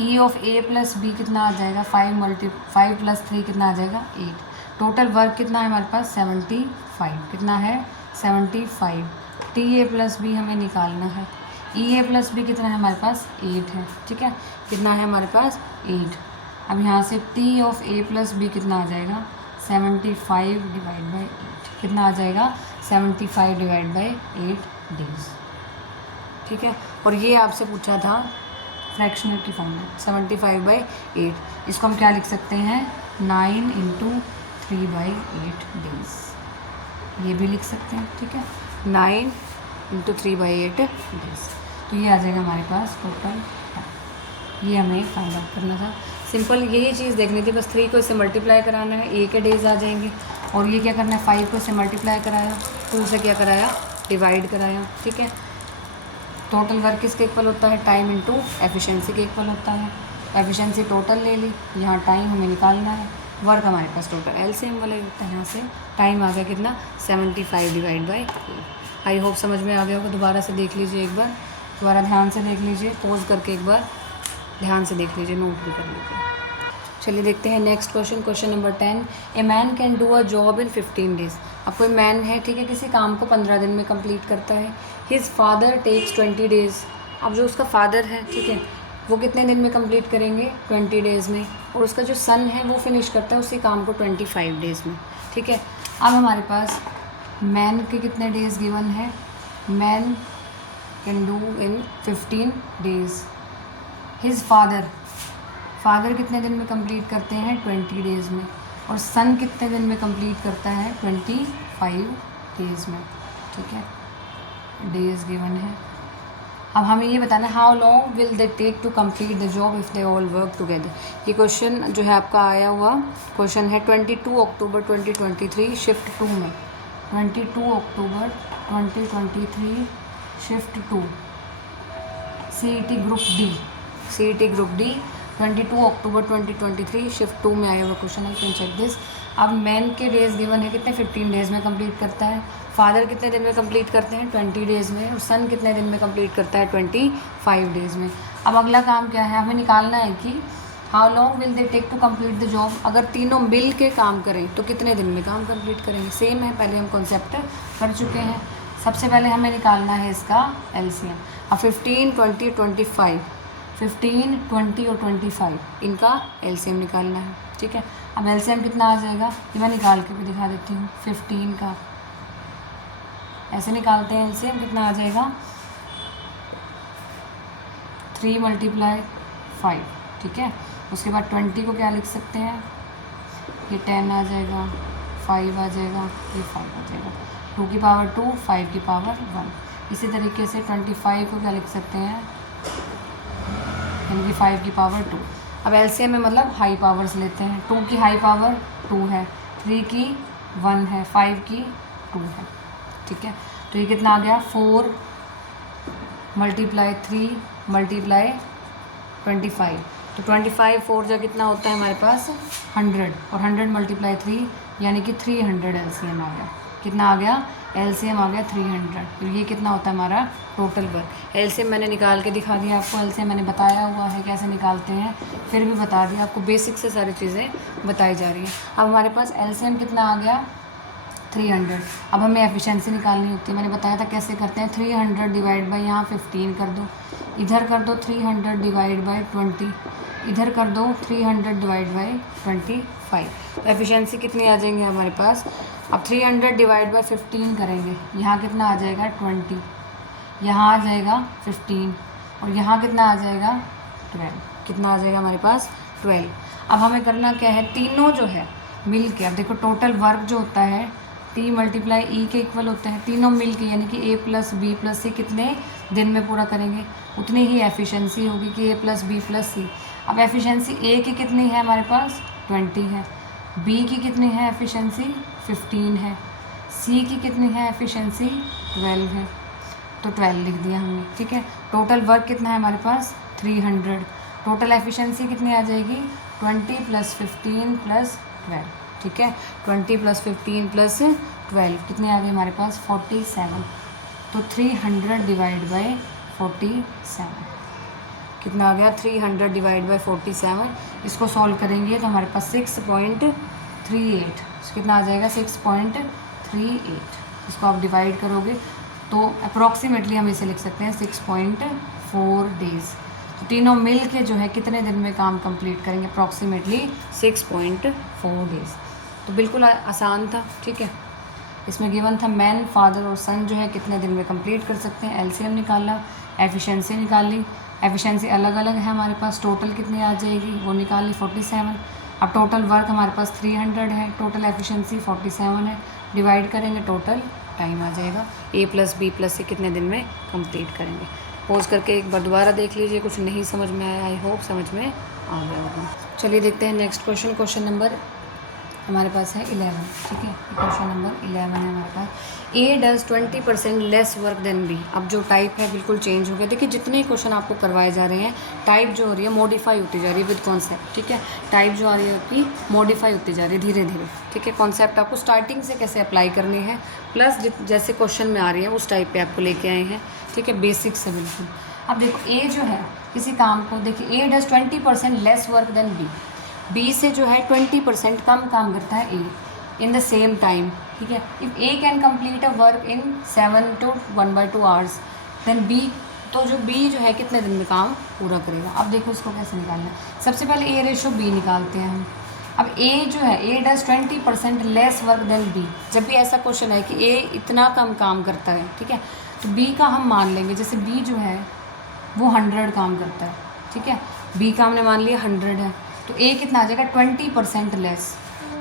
E ऑफ A+B कितना आ जाएगा? 5 + 3 कितना आ जाएगा? 8। टोटल वर्क कितना है हमारे पास? 75। कितना है? 75। TA+B हमें निकालना है। EA+B कितना है हमारे पास? 8 है। ठीक है, कितना है हमारे पास? 8। अब यहाँ से T ऑफ A+B कितना आ जाएगा? 75/8। कितना आ जाएगा? 75/8 डेज। ठीक है, और ये आपसे पूछा था फ्रैक्शनल की फॉर्म में 75/8। इसको हम क्या लिख सकते हैं? 9 × 3/8 डेज, ये भी लिख सकते हैं। ठीक है, 9 × 3/8 डेज, तो ये आ जाएगा हमारे पास टोटल। ये हमें फाइंड आउट करना था। सिंपल यही चीज़ देखनी थी, बस 3 को इससे मल्टीप्लाई कराना है, ए के डेज आ जाएंगे। और ये क्या करना है? 5 को इससे मल्टीप्लाई कराया, 2 से क्या कराया? डिवाइड कराया। ठीक है, टोटल वर्क किसके इक्वल होता है? टाइम इंटू एफिशिएंसी के इक्वल होता है। एफिशिएंसी टोटल ले ली, यहाँ टाइम हमें निकालना है, वर्क हमारे पास टोटल एलसीएम वाला होता है। यहाँ से टाइम आ गया कितना? 75/8। आई होप समझ में आ गया होगा। दोबारा से देख लीजिए एक बार, दोबारा ध्यान से देख लीजिए, पॉज करके एक बार ध्यान से देख लीजिए, नोट भी कर लीजिए। चलिए देखते हैं next question, question number 10। A man can do a job in 15 days. अब कोई मैन है, ठीक है, किसी काम को 15 दिन में कंप्लीट करता है। His father takes 20 days. अब जो उसका फादर है, ठीक है, वो कितने दिन में कंप्लीट करेंगे? 20 डेज़ में। और उसका जो सन है वो फिनिश करता है उसी काम को 25 डेज़ में। ठीक है, अब हमारे पास मैन के कितने डेज़ गिवन है? Man can do in 15 days. His father कितने दिन में कंप्लीट करते हैं 20 डेज़ में, और सन कितने दिन में कंप्लीट करता है 25 डेज़ में। ठीक है, डेज गिवन है। अब हमें ये बताना है how long will they take to complete the job if they all work together. ये क्वेश्चन जो है आपका आया हुआ क्वेश्चन है 22 अक्टूबर 2023 शिफ्ट 2 में। 22 October 2023 shift 2 CET group D 22 October 2023 shift 2 में आया हुआ क्वेश्चन है। Can check this. अब मैन के डेज गिवन है कितने 15 डेज़ में कंप्लीट करता है, फादर कितने दिन में कंप्लीट करते हैं 20 डेज़ में, और सन कितने दिन में कंप्लीट करता है 25 डेज़ में। अब अगला काम क्या है, हमें निकालना है कि how long will they take to complete the job. अगर तीनों मिल के काम करें तो कितने दिन में काम कंप्लीट करेंगे। सेम है, पहले हम कॉन्सेप्ट कर चुके हैं। सबसे पहले हमें निकालना है इसका LCM। अब 15, 20, 25, 15, 20 और 25 इनका LCM निकालना है। ठीक है, अब LCM कितना आ जाएगा ये मैं निकाल के भी दिखा देती हूँ। 15 का ऐसे निकालते हैं LCM, कितना आ जाएगा 3 × 5। ठीक है, उसके बाद 20 को क्या लिख सकते हैं, ये 10 आ जाएगा, 5 आ जाएगा, ये 5 आ जाएगा, 2 की पावर 2, 5 की पावर 1। इसी तरीके से 25 को क्या लिख सकते हैं, यानी कि 5 की पावर 2। अब LCM में मतलब हाई पावर्स लेते हैं। 2 की हाई पावर 2 है, 3 की 1 है, 5 की 2 है। ठीक है, तो ये कितना आ गया 4 × 3 × 25। तो 25 4 जा कितना होता है हमारे पास 100, और 100 × 3 यानी कि 300 LCM आ गया। कितना आ गया LCM आ गया 300। तो ये कितना होता है हमारा टोटल वर्क। LCM मैंने निकाल के दिखा दिया आपको, LCM मैंने बताया हुआ है कैसे निकालते हैं, फिर भी बता दिया आपको, बेसिक से सारी चीज़ें बताई जा रही हैं। अब हमारे पास LCM कितना आ गया 300। अब हमें एफिशिएंसी निकालनी होती है, मैंने बताया था कैसे करते हैं। 300 डिवाइड बाई यहाँ 15 कर दो, इधर कर दो 300 डिवाइड बाई 20, इधर कर दो 300 डिवाइड बाई 25। तो एफिशिएंसी कितनी आ जाएंगे हमारे पास। अब 300 डिवाइड बाई 15 करेंगे, यहाँ कितना आ जाएगा 20, यहाँ आ जाएगा 15, और यहाँ कितना आ जाएगा 12। कितना आ जाएगा हमारे पास 12। अब हमें करना क्या है, तीनों जो है मिल के, अब देखो टोटल वर्क जो होता है T × E के इक्वल होता है, तीनों मिल के यानी कि A + B + C कितने दिन में पूरा करेंगे, उतनी ही एफिशिएंसी होगी कि A + B + C। अब एफिशिएंसी A की कितनी है हमारे पास 20 है, B की कितनी है एफिशिएंसी 15 है, C की कितनी है एफिशिएंसी 12 है, तो 12 लिख दिया हमने। ठीक है, टोटल वर्क कितना है हमारे पास 300। टोटल एफिशिएंसी कितनी आ जाएगी 20 + 15 + 12। ठीक है, 20 + 15 + 12 कितने आ गए हमारे पास 47। तो 300 डिवाइड बाई 47 कितना आ गया 300 डिवाइड बाई 47। इसको सॉल्व करेंगे तो हमारे पास 6.38 कितना आ जाएगा 6.38। इसको आप डिवाइड करोगे तो अप्रॉक्सीमेटली हम इसे लिख सकते हैं 6.4 डेज़। तो तीनों मिल के जो है कितने दिन में काम कंप्लीट करेंगे अप्रॉक्सीमेटली 6.4 डेज़। तो बिल्कुल आसान था। ठीक है, इसमें गिवन था मैन, फादर और सन जो है कितने दिन में कंप्लीट कर सकते हैं। LCM निकाला, एफिशिएंसी निकाली, एफिशिएंसी अलग अलग है हमारे पास, टोटल कितनी आ जाएगी वो निकाली 47। अब टोटल वर्क हमारे पास 300 है, टोटल एफिशिएंसी 47 है, डिवाइड करेंगे टोटल टाइम आ जाएगा A + B + C कितने दिन में कंप्लीट करेंगे। पोज करके एक बार दोबारा देख लीजिए, कुछ नहीं समझ में आया, आई होप समझ में आ गया होगा। चलिए देखते हैं नेक्स्ट क्वेश्चन। क्वेश्चन नंबर हमारे पास है 11। ठीक है, क्वेश्चन नंबर 11 है हमारे पास। A does 20% less work than B। अब जो टाइप है बिल्कुल चेंज हो गया। देखिए जितने क्वेश्चन आपको करवाए जा रहे हैं टाइप जो हो रही है मॉडिफाई होती जा रही है विद कॉन्सेप्ट। ठीक है, टाइप जो आ रही है उसकी मॉडिफाई होती जा रही है धीरे धीरे। ठीक है, कॉन्सेप्ट आपको स्टार्टिंग से कैसे अप्लाई करनी है प्लस जैसे क्वेश्चन में आ रही है उस टाइप पर आपको लेके आए हैं। ठीक है, बेसिक से बिल्कुल। अब देखो A जो है किसी काम को, देखिए A does 20% less work than B। B से जो है 20% कम काम करता है A in the same time. ठीक है, if A can complete a work in 7 to 1/2 hours than B, तो जो B जो है कितने दिन में काम पूरा करेगा। अब देखो इसको कैसे निकालना है। सबसे पहले A/B निकालते हैं हम। अब A जो है A does 20% less work than B। जब भी ऐसा क्वेश्चन है कि A इतना कम काम करता है, ठीक है, तो बी का हम मान लेंगे, जैसे बी जो है वो 100 काम करता है, ठीक है, बी का हमने मान लिया 100 है, तो ए कितना आ जाएगा 20% लेस।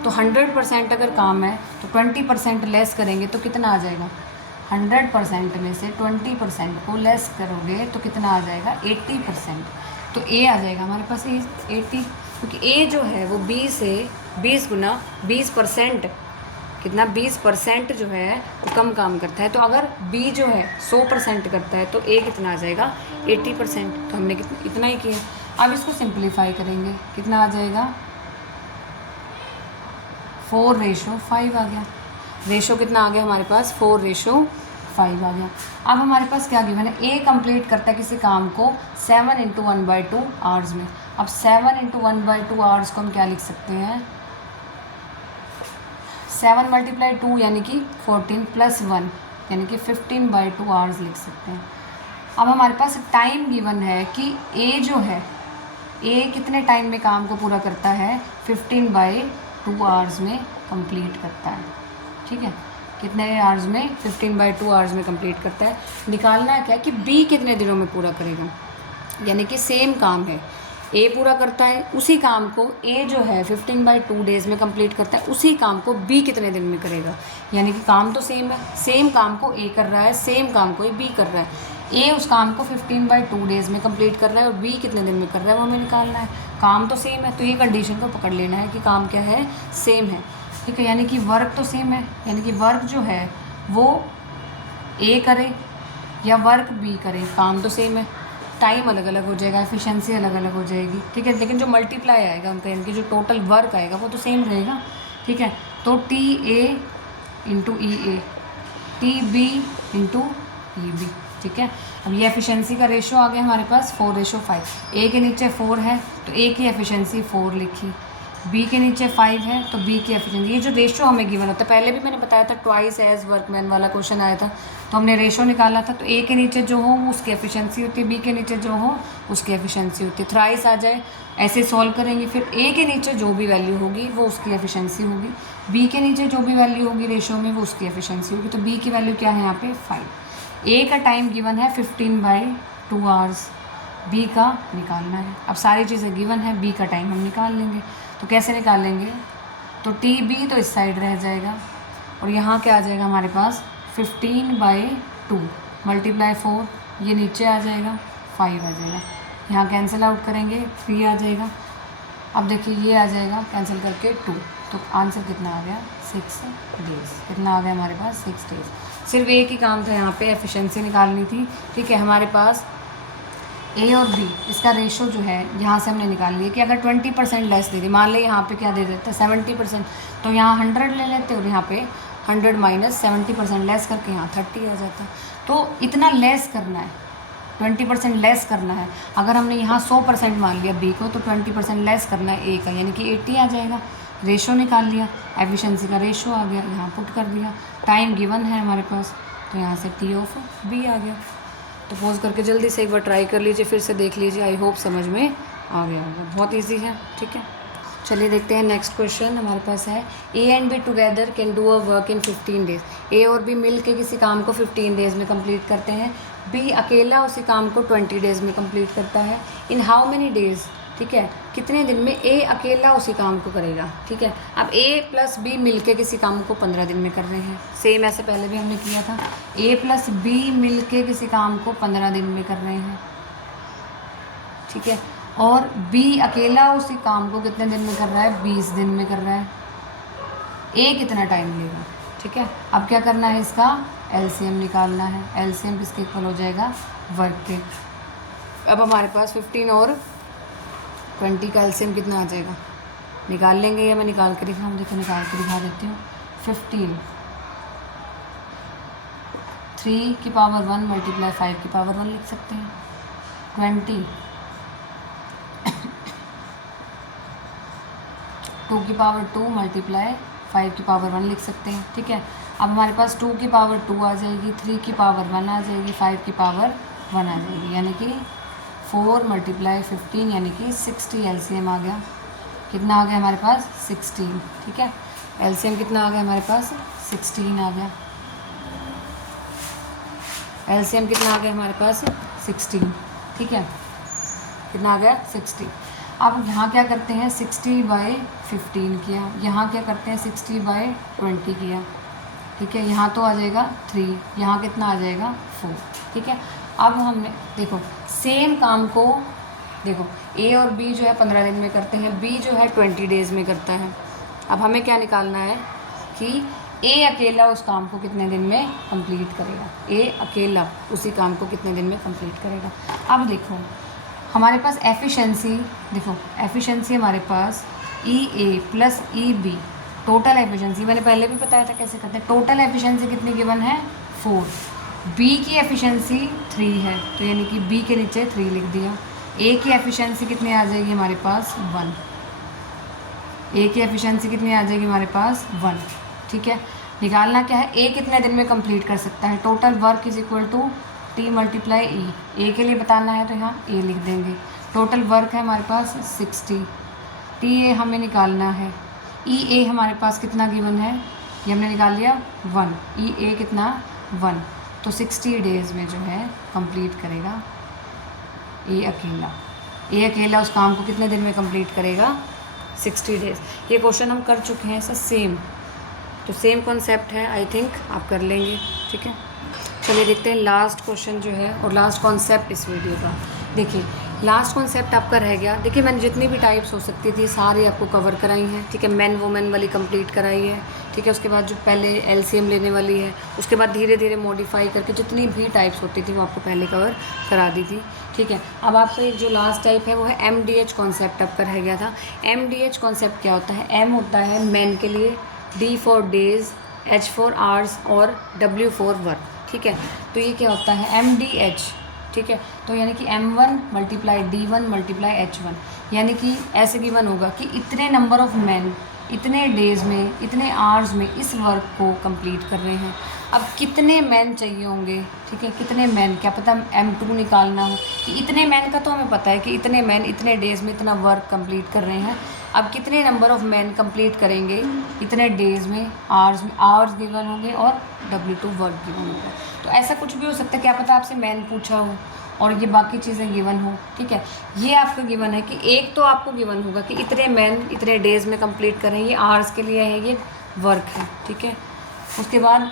तो 100% अगर काम है तो 20% लेस करेंगे तो कितना आ जाएगा, 100% में से 20% को लेस करोगे तो कितना आ जाएगा 80%। तो ए आ जाएगा हमारे पास 80, क्योंकि ए जो है वो बी से 20 गुना 20%, कितना 20% जो है वो कम काम करता है। तो अगर बी जो है 100% करता है तो ए कितना आ जाएगा 80%। तो हमने कितना इतना ही किया। अब इसको सिंप्लीफाई करेंगे, कितना आ जाएगा 4:5 आ गया। रेशो कितना आ गया हमारे पास 4:5 आ गया। अब हमारे पास क्या गिवन है, ए कंप्लीट करता है किसी काम को 7 × 1/2 आवर्स में। अब 7 × 1/2 आवर्स को हम क्या लिख सकते हैं, 7 × 2 यानी कि 14 + 1 यानी कि 15/2 आवर्स लिख सकते हैं। अब हमारे पास टाइम गिवन है कि ए जो है, ए कितने टाइम में काम को पूरा करता है, 15/2 आवर्स में कंप्लीट करता है, ठीक है, कितने आवर्स में 15/2 आवर्स में कंप्लीट करता है। निकालना है क्या कि बी कितने दिनों में पूरा करेगा, यानी कि सेम काम है, ए पूरा करता है उसी काम को ए जो है 15/2 डेज़ में कंप्लीट करता है, उसी काम को बी कितने दिन में करेगा, यानी कि काम तो सेम है, सेम काम को ए कर रहा है, सेम काम को बी कर रहा है। ए उस काम को 15/2 डेज़ में कंप्लीट कर रहा है और बी कितने दिन में कर रहा है वो हमें निकालना है। काम तो सेम है, तो ये कंडीशन को पकड़ लेना है कि काम क्या है, सेम है, ठीक है, यानी कि वर्क तो सेम है, यानी कि वर्क जो है वो ए करे या वर्क बी करे, काम तो सेम है, टाइम अलग अलग हो जाएगा, एफिशिएंसी अलग अलग हो जाएगी, ठीक है, लेकिन जो मल्टीप्लाई आएगा उनका, यानी कि जो टोटल वर्क आएगा वो तो सेम रहेगा, ठीक है। तो TA × EA, TB × EB, ठीक है। अब ये एफिशिएंसी का रेशो आ गया हमारे पास 4:5। ए के नीचे 4 है तो ए की एफिशिएंसी 4 लिखी, बी के नीचे 5 है तो बी की एफिशिएंसी, ये जो रेशो हमें गिवन होता है, पहले भी मैंने बताया था ट्वाइस एज वर्कमैन वाला क्वेश्चन आया था, तो हमने रेशो निकाला था, तो ए के नीचे जो हो उसकी एफिशिएंसी होती है, बी के नीचे जो हो उसकी एफिशिएंसी होती है, थ्राइस आ जाए ऐसे सॉल्व करेंगे, फिर ए के नीचे जो भी वैल्यू होगी वो उसकी एफिशिएंसी होगी, बी के नीचे जो भी वैल्यू होगी रेशो में वो उसकी एफिशिएंसी होगी। तो बी की वैल्यू क्या है यहाँ पे 5। ए का टाइम गिवन है 15/2 आवर्स, बी का निकालना है। अब सारी चीज़ें गिवन है, बी का टाइम हम निकाल लेंगे, तो कैसे निकालेंगे, तो TB तो इस साइड रह जाएगा और यहाँ क्या आ जाएगा हमारे पास 15/2 × 4, ये नीचे आ जाएगा 5 आ जाएगा, यहाँ कैंसिल आउट करेंगे 3 आ जाएगा। अब देखिए ये आ जाएगा कैंसिल करके 2, तो आंसर कितना आ गया 6 डेज़, कितना आ गया हमारे पास 6 डेज़। सिर्फ एक ही काम था यहाँ पे, एफिशिएंसी निकालनी थी, ठीक है। हमारे पास ए और बी इसका रेशो जो है यहाँ से हमने निकाल लिया कि अगर 20% लेस दे दी, मान ले यहाँ पे क्या दे देते 70%, तो यहाँ 100 ले लेते और यहाँ पे 100 - 70% लेस करके यहाँ 30 आ जाता। तो इतना लेस करना है, 20% लेस करना है। अगर हमने यहाँ 100% मान लिया बी को, तो 20% लेस करना है ए का, यानी कि 80 आ जाएगा। रेशो निकाल लिया, एफिशिएंसी का रेशो आ गया, यहाँ पुट कर दिया, टाइम गिवन है हमारे पास, तो यहाँ से T/B आ गया। तो पॉज करके जल्दी से एक बार ट्राई कर लीजिए, फिर से देख लीजिए, आई होप समझ में आ गया होगा, बहुत ईजी है, ठीक है। चलिए देखते हैं नेक्स्ट क्वेश्चन हमारे पास है, A and B together can do a work in 15 days. A और बी मिल के किसी काम को 15 डेज़ में कंप्लीट करते हैं, बी अकेला उसी काम को 20 डेज़ में कंप्लीट करता है। इन हाउ मेनी डेज़, ठीक है, कितने दिन में ए अकेला उसी काम को करेगा, ठीक है। अब A + B मिल के किसी काम को 15 दिन में कर रहे हैं, सेम ऐसे पहले भी हमने किया था, A + B मिल के किसी काम को 15 दिन में कर रहे हैं, ठीक है, और B अकेला उसी काम को कितने दिन में कर रहा है, 20 दिन में कर रहा है। A कितना टाइम लेगा, ठीक है। अब क्या करना है, इसका LCM निकालना है, LCM किसके इक्वल हो जाएगा, वर्क के। अब हमारे पास 15 और 20 का LCM कितना आ जाएगा, निकाल लेंगे, या मैं निकाल के दिखाऊँ, देखो निकाल के दिखा देती हूँ। 15 3 की पावर 1 × 5 की पावर 1 लिख सकते हैं, 20 2 की पावर 2 × 5 की पावर 1 लिख सकते हैं, ठीक है। अब हमारे पास 2 की पावर 2 आ जाएगी, 3 की पावर 1 आ जाएगी, 5 की पावर 1 आ जाएगी, यानी कि 4 × 15 यानी कि 60 LCM आ गया। कितना आ गया हमारे पास 16, ठीक है। LCM कितना आ गया हमारे पास 16 आ गया। एलसीएम कितना आ गया हमारे पास 16, ठीक है, कितना आ गया 60। अब यहाँ क्या करते हैं 60/15 किया, यहाँ क्या करते हैं 60/20 किया, ठीक है, यहाँ तो आ जाएगा 3, यहाँ कितना आ जाएगा 4, ठीक है। अब हमने देखो सेम काम को देखो ए और बी जो है 15 दिन में करते हैं, बी जो है 20 डेज़ में करता है। अब हमें क्या निकालना है कि ए अकेला उस काम को कितने दिन में कंप्लीट करेगा, ए अकेला उसी काम को कितने दिन में कंप्लीट करेगा। अब देखो हमारे पास एफिशिएंसी, देखो एफिशिएंसी हमारे पास E A plus E B, total efficiency मैंने पहले भी बताया था कैसे करते हैं। टोटल एफिशिएंसी कितनी गिवन है 4, बी की एफिशिएंसी 3 है, तो यानी कि बी के नीचे 3 लिख दिया। ए की एफिशिएंसी कितनी आ जाएगी हमारे पास 1, ए की एफिशिएंसी कितनी आ जाएगी हमारे पास 1, ठीक है। निकालना क्या है, ए कितने दिन में कंप्लीट कर सकता है, total work is equal to T multiply E, A के लिए बताना है तो यहाँ ए लिख देंगे। टोटल वर्क है हमारे पास 60, टी ए हमें निकालना है, ई ए हमारे पास कितना गिवन है, ये हमने निकाल लिया 1, ई ए कितना 1, तो 60 डेज़ में जो है कंप्लीट करेगा ए अकेला। ए अकेला उस काम को कितने दिन में कंप्लीट करेगा 60 डेज़। ये क्वेश्चन हम कर चुके हैं ऐसा सेम, तो सेम कॉन्सेप्ट है, आई थिंक आप कर लेंगे, ठीक है। चलिए देखते हैं लास्ट क्वेश्चन जो है और लास्ट कॉन्सेप्ट इस वीडियो का। देखिए लास्ट कॉन्सेप्ट आपका रह गया, देखिए मैंने जितनी भी टाइप्स हो सकती थी सारी आपको कवर कराई हैं, ठीक है, मैन वुमेन वाली कंप्लीट कराई है, ठीक है। उसके बाद जो पहले एलसीएम लेने वाली है, उसके बाद धीरे धीरे मॉडिफाई करके जितनी भी टाइप्स होती थी वो आपको पहले कवर करा दी थी, ठीक है। अब आपका एक जो लास्ट टाइप है वो है MDH कॉन्सेप्ट आपका रह गया था। MDH कॉन्सेप्ट क्या होता है, M होता है मैन के लिए, D for days, H for hours और W फॉर वर्क, ठीक है। तो ये क्या होता है MDH, ठीक है। तो यानी कि M1 multiply D1 multiply H1, यानी कि ऐसे गिवन होगा कि इतने नंबर ऑफ मैन इतने डेज़ में इतने आवर्स में इस वर्क को कंप्लीट कर रहे हैं। अब कितने मैन चाहिए होंगे, ठीक है, कितने मैन, क्या पता M2 निकालना हो कि इतने मैन का तो हमें पता है कि इतने मैन इतने डेज़ में इतना वर्क कंप्लीट कर रहे हैं। अब कितने नंबर ऑफ मैन कंप्लीट करेंगे इतने डेज़ में, आवर्स गिवन होंगे और W2 वर्क गिवन होगा। तो ऐसा कुछ भी हो सकता है, क्या पता आपसे मैन पूछा हो और ये बाकी चीज़ें गिवन हो, ठीक है। ये आपका गिवन है कि एक तो आपको गिवन होगा कि इतने मैन इतने डेज़ में कंप्लीट करें, ये आवर्स के लिए है, ये वर्क है, ठीक है। उसके बाद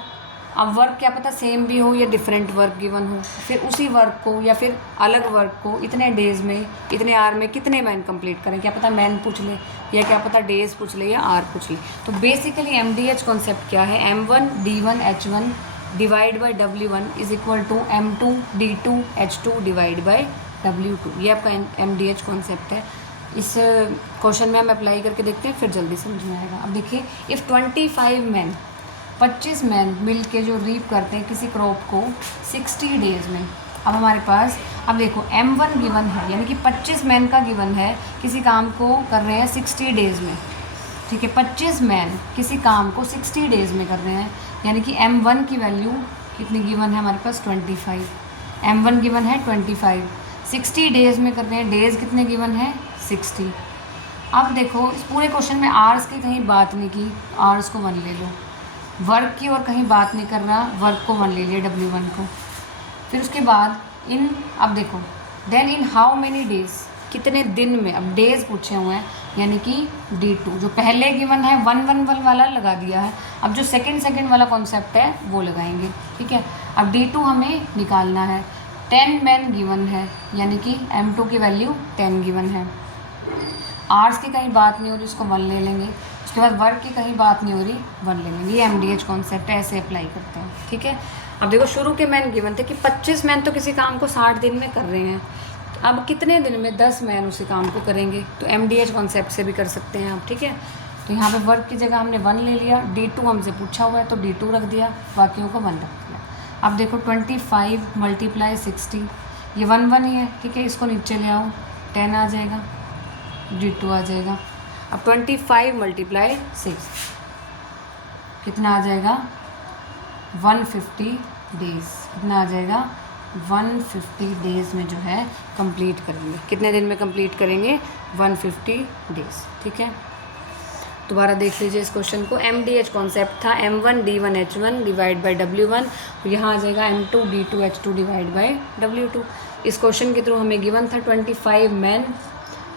अब वर्क क्या पता सेम भी हो या डिफरेंट वर्क गिवन हो, फिर उसी वर्क को या फिर अलग वर्क को इतने डेज़ में इतने आवर में कितने मैन कंप्लीट करें, क्या पता मैन पूछ ले या क्या पता डेज़ पूछ ले या आवर पूछ ले। तो बेसिकली MDH कॉन्सेप्ट क्या है, M1 D1 H1 divide by W1 is equal to M2 D2 H2 divide by W2, ये आपका MDH कॉन्सेप्ट है। इस क्वेश्चन में हम अप्लाई करके देखते हैं, फिर जल्दी समझ में आएगा। अब देखिए इफ़ 25 मैन मिल के जो रीप करते हैं किसी क्रॉप को 60 डेज़ में। अब हमारे पास अब देखो M1 गिवन है, यानी कि 25 मैन का गिवन है, किसी काम को कर रहे हैं 60 डेज़ में, ठीक है। 25 मैन किसी काम को 60 डेज़ में कर रहे हैं, यानी कि M1 की वैल्यू कितनी गिवन है हमारे पास 25, M1 गिवन है 25, 60 डेज़ में कर रहे हैं, डेज़ कितने गिवन है 60। अब देखो इस पूरे क्वेश्चन में आवर्स की कहीं बात नहीं की, आवर्स को 1 ले लो, वर्क की और कहीं बात नहीं कर रहा, वर्क को 1 ले लिया W1 को। फिर उसके बाद अब देखो then in how many days, कितने दिन में, अब डेज़ पूछे हुए हैं, यानी कि D2 जो पहले गिवन है 1 वाला लगा दिया है, अब जो सेकंड वाला कॉन्सेप्ट है वो लगाएंगे, ठीक है। अब D2 हमें निकालना है, 10 मैन गिवन है, यानी कि M2 की वैल्यू 10 गिवन है, आवर्स की कहीं बात नहीं हो रही, उसको 1 ले लेंगे। उसके बाद वर्क की कहीं बात नहीं हो रही, 1 ले लेंगे। ये MDH कॉन्सेप्ट है, ऐसे अप्लाई करते हैं, ठीक है। अब देखो शुरू के मैन गिवन थे कि 25 मैन तो किसी काम को 60 दिन में कर रहे हैं, अब कितने दिन में 10 मैन उसी काम को करेंगे, तो MDH कॉन्सेप्ट से भी कर सकते हैं आप, ठीक है। तो यहाँ पे वर्क की जगह हमने 1 ले लिया, D2 हमसे पूछा हुआ है तो D2 रख दिया, बाकियों को 1 रख दिया। अब देखो 25 मल्टीप्लाई 60, ये 1 ही है, ठीक है, इसको नीचे ले आओ, 10 आ जाएगा, D2 आ जाएगा। अब 25 मल्टीप्लाई 6 कितना आ जाएगा 150 डेज़, कितना आ जाएगा 150 डेज़ में जो है कंप्लीट करेंगे। कितने दिन में कंप्लीट करेंगे 150 डेज़, ठीक है। दोबारा देख लीजिए इस क्वेश्चन को। MDH कॉन्सेप्ट था, M1D1H1 डिवाइड बाई W1, यहाँ आ जाएगा M2D2H2 डिवाइड बाई W2। इस क्वेश्चन के थ्रू हमें गिवन था 25 मैन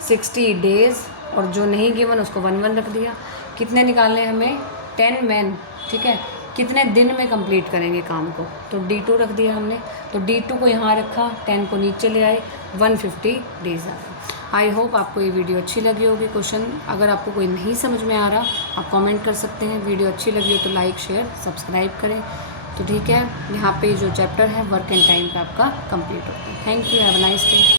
60 डेज, और जो नहीं गिवन उसको 1 रख दिया। कितने निकालने हमें? 10 मैन, ठीक है, कितने दिन में कंप्लीट करेंगे काम को, तो D2 रख दिया हमने। तो D2 को यहाँ रखा, 10 को नीचे ले आए, 150 डेज आ गए। आई होप आपको ये वीडियो अच्छी लगी होगी। क्वेश्चन अगर आपको कोई नहीं समझ में आ रहा, आप कमेंट कर सकते हैं। वीडियो अच्छी लगी हो तो लाइक शेयर सब्सक्राइब करें। तो ठीक है, यहाँ पे जो चैप्टर है वर्क एंड टाइम का आपका कंप्लीट होता है। Thank you, have a nice day.